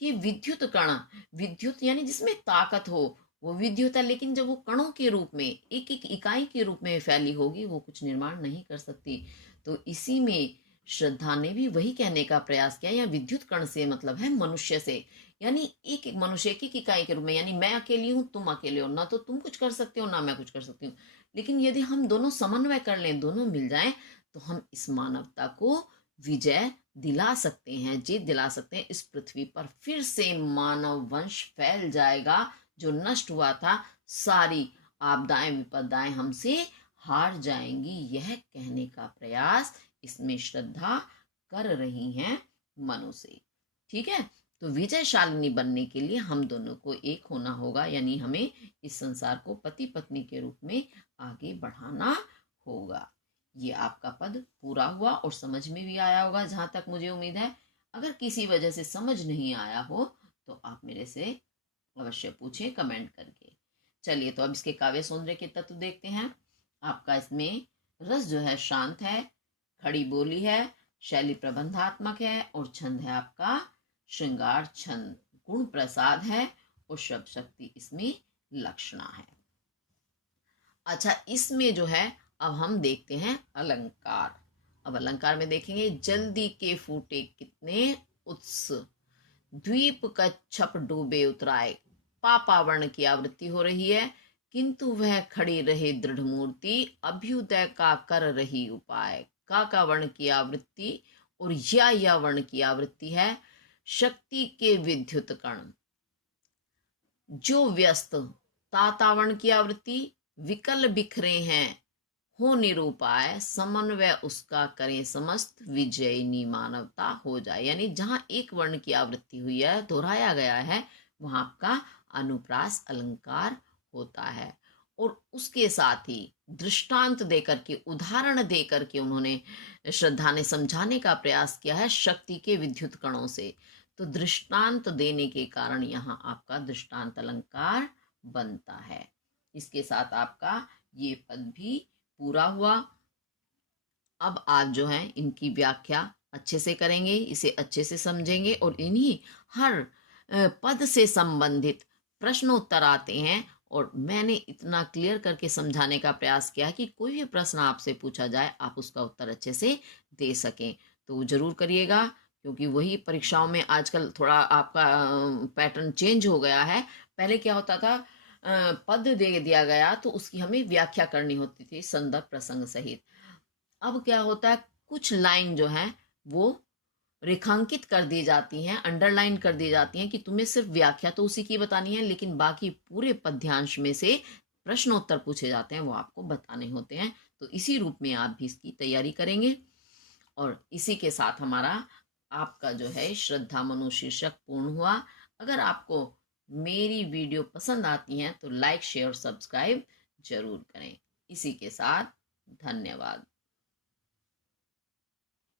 कि विद्युत कण, विद्युत यानी जिसमें ताकत हो, वो विद्युत है, लेकिन जब वो कणों के रूप में, एक एक इकाई के रूप में फैली होगी, वो कुछ निर्माण नहीं कर सकती। तो इसी में श्रद्धा ने भी वही कहने का प्रयास किया। या विद्युत कण से मतलब है मनुष्य से, यानी एक एक मनुष्य की इकाई के रूप में, यानी मैं अकेली हूं, तुम अकेले हो, ना तो तुम कुछ कर सकते हो ना मैं कुछ कर सकती हूँ, लेकिन यदि हम दोनों समन्वय कर लें, दोनों मिल जाएं, तो हम इस मानवता को विजय दिला सकते हैं, जीत दिला सकते हैं। इस पृथ्वी पर फिर से मानव वंश फैल जाएगा, जो नष्ट हुआ था, सारी आपदाएं विपदाएं हमसे हार जाएंगी, यह कहने का प्रयास इसमें श्रद्धा कर रही हैं मनु से। ठीक है, तो विजयशालिनी बनने के लिए हम दोनों को एक होना होगा, यानी हमें इस संसार को पति पत्नी के रूप में आगे बढ़ाना होगा। ये आपका पद पूरा हुआ और समझ में भी आया होगा जहां तक मुझे उम्मीद है। अगर किसी वजह से समझ नहीं आया हो तो आप मेरे से अवश्य पूछें कमेंट करके। चलिए, तो अब इसके काव्य सौंदर्य के तत्व देखते हैं। आपका इसमें रस जो है शांत है, खड़ी बोली है, शैली प्रबंधात्मक है, और छंद है आपका श्रृंगार छंद, गुण प्रसाद है, और शब्द शक्ति इसमें लक्षणा है। अच्छा, इसमें जो है अब हम देखते हैं अलंकार। अब अलंकार में देखेंगे, जल्दी के फूटे कितने उत्स, द्वीप कच्छप डूबे उतराए। पापा वर्ण की आवृत्ति हो रही है, किंतु वह खड़ी रहे दृढ़ मूर्ति, अभ्युदय का कर रही उपाय। का वर्ण की आवृत्ति और या वर्ण की आवृत्ति है। शक्ति के विद्युत कण जो व्यस्त, तातावर्ण की आवृत्ति, विकल बिखरे हैं, हो निरूपाय, समन्वय उसका करें समस्त, विजयिनी मानवता हो जाए। यानी जहां एक वर्ण की आवृत्ति हुई है, दोहराया गया है, वहां आपका अनुप्रास अलंकार होता है। और उसके साथ ही दृष्टांत देकर के, उदाहरण देकर के उन्होंने, श्रद्धा ने समझाने का प्रयास किया है शक्ति के विद्युत कणों से। तो दृष्टांत देने के कारण यहाँ आपका दृष्टांत अलंकार बनता है। इसके साथ आपका ये पद भी पूरा हुआ। अब आप जो है इनकी व्याख्या अच्छे से करेंगे, इसे अच्छे से समझेंगे, और इन्हीं हर पद से संबंधित प्रश्नोत्तर आते हैं, और मैंने इतना क्लियर करके समझाने का प्रयास किया है कि कोई भी प्रश्न आपसे पूछा जाए आप उसका उत्तर अच्छे से दे सकें। तो जरूर करिएगा, क्योंकि वही परीक्षाओं में आजकल थोड़ा आपका पैटर्न चेंज हो गया है। पहले क्या होता था, पद दे दिया गया तो उसकी हमें व्याख्या करनी होती थी संदर्भ प्रसंग सहित। अब क्या होता है, कुछ लाइन जो है वो रेखांकित कर दी जाती हैं, अंडरलाइन कर दी जाती हैं, कि तुम्हें सिर्फ व्याख्या तो उसी की बतानी है, लेकिन बाकी पूरे पद्यांश में से प्रश्नोत्तर पूछे जाते हैं, वो आपको बताने होते हैं। तो इसी रूप में आप भी इसकी तैयारी करेंगे। और इसी के साथ हमारा आपका जो है श्रद्धा मनु शीर्षक पूर्ण हुआ। अगर आपको मेरी वीडियो पसंद आती हैं तो लाइक शेयर और सब्सक्राइब जरूर करें। इसी के साथ धन्यवाद।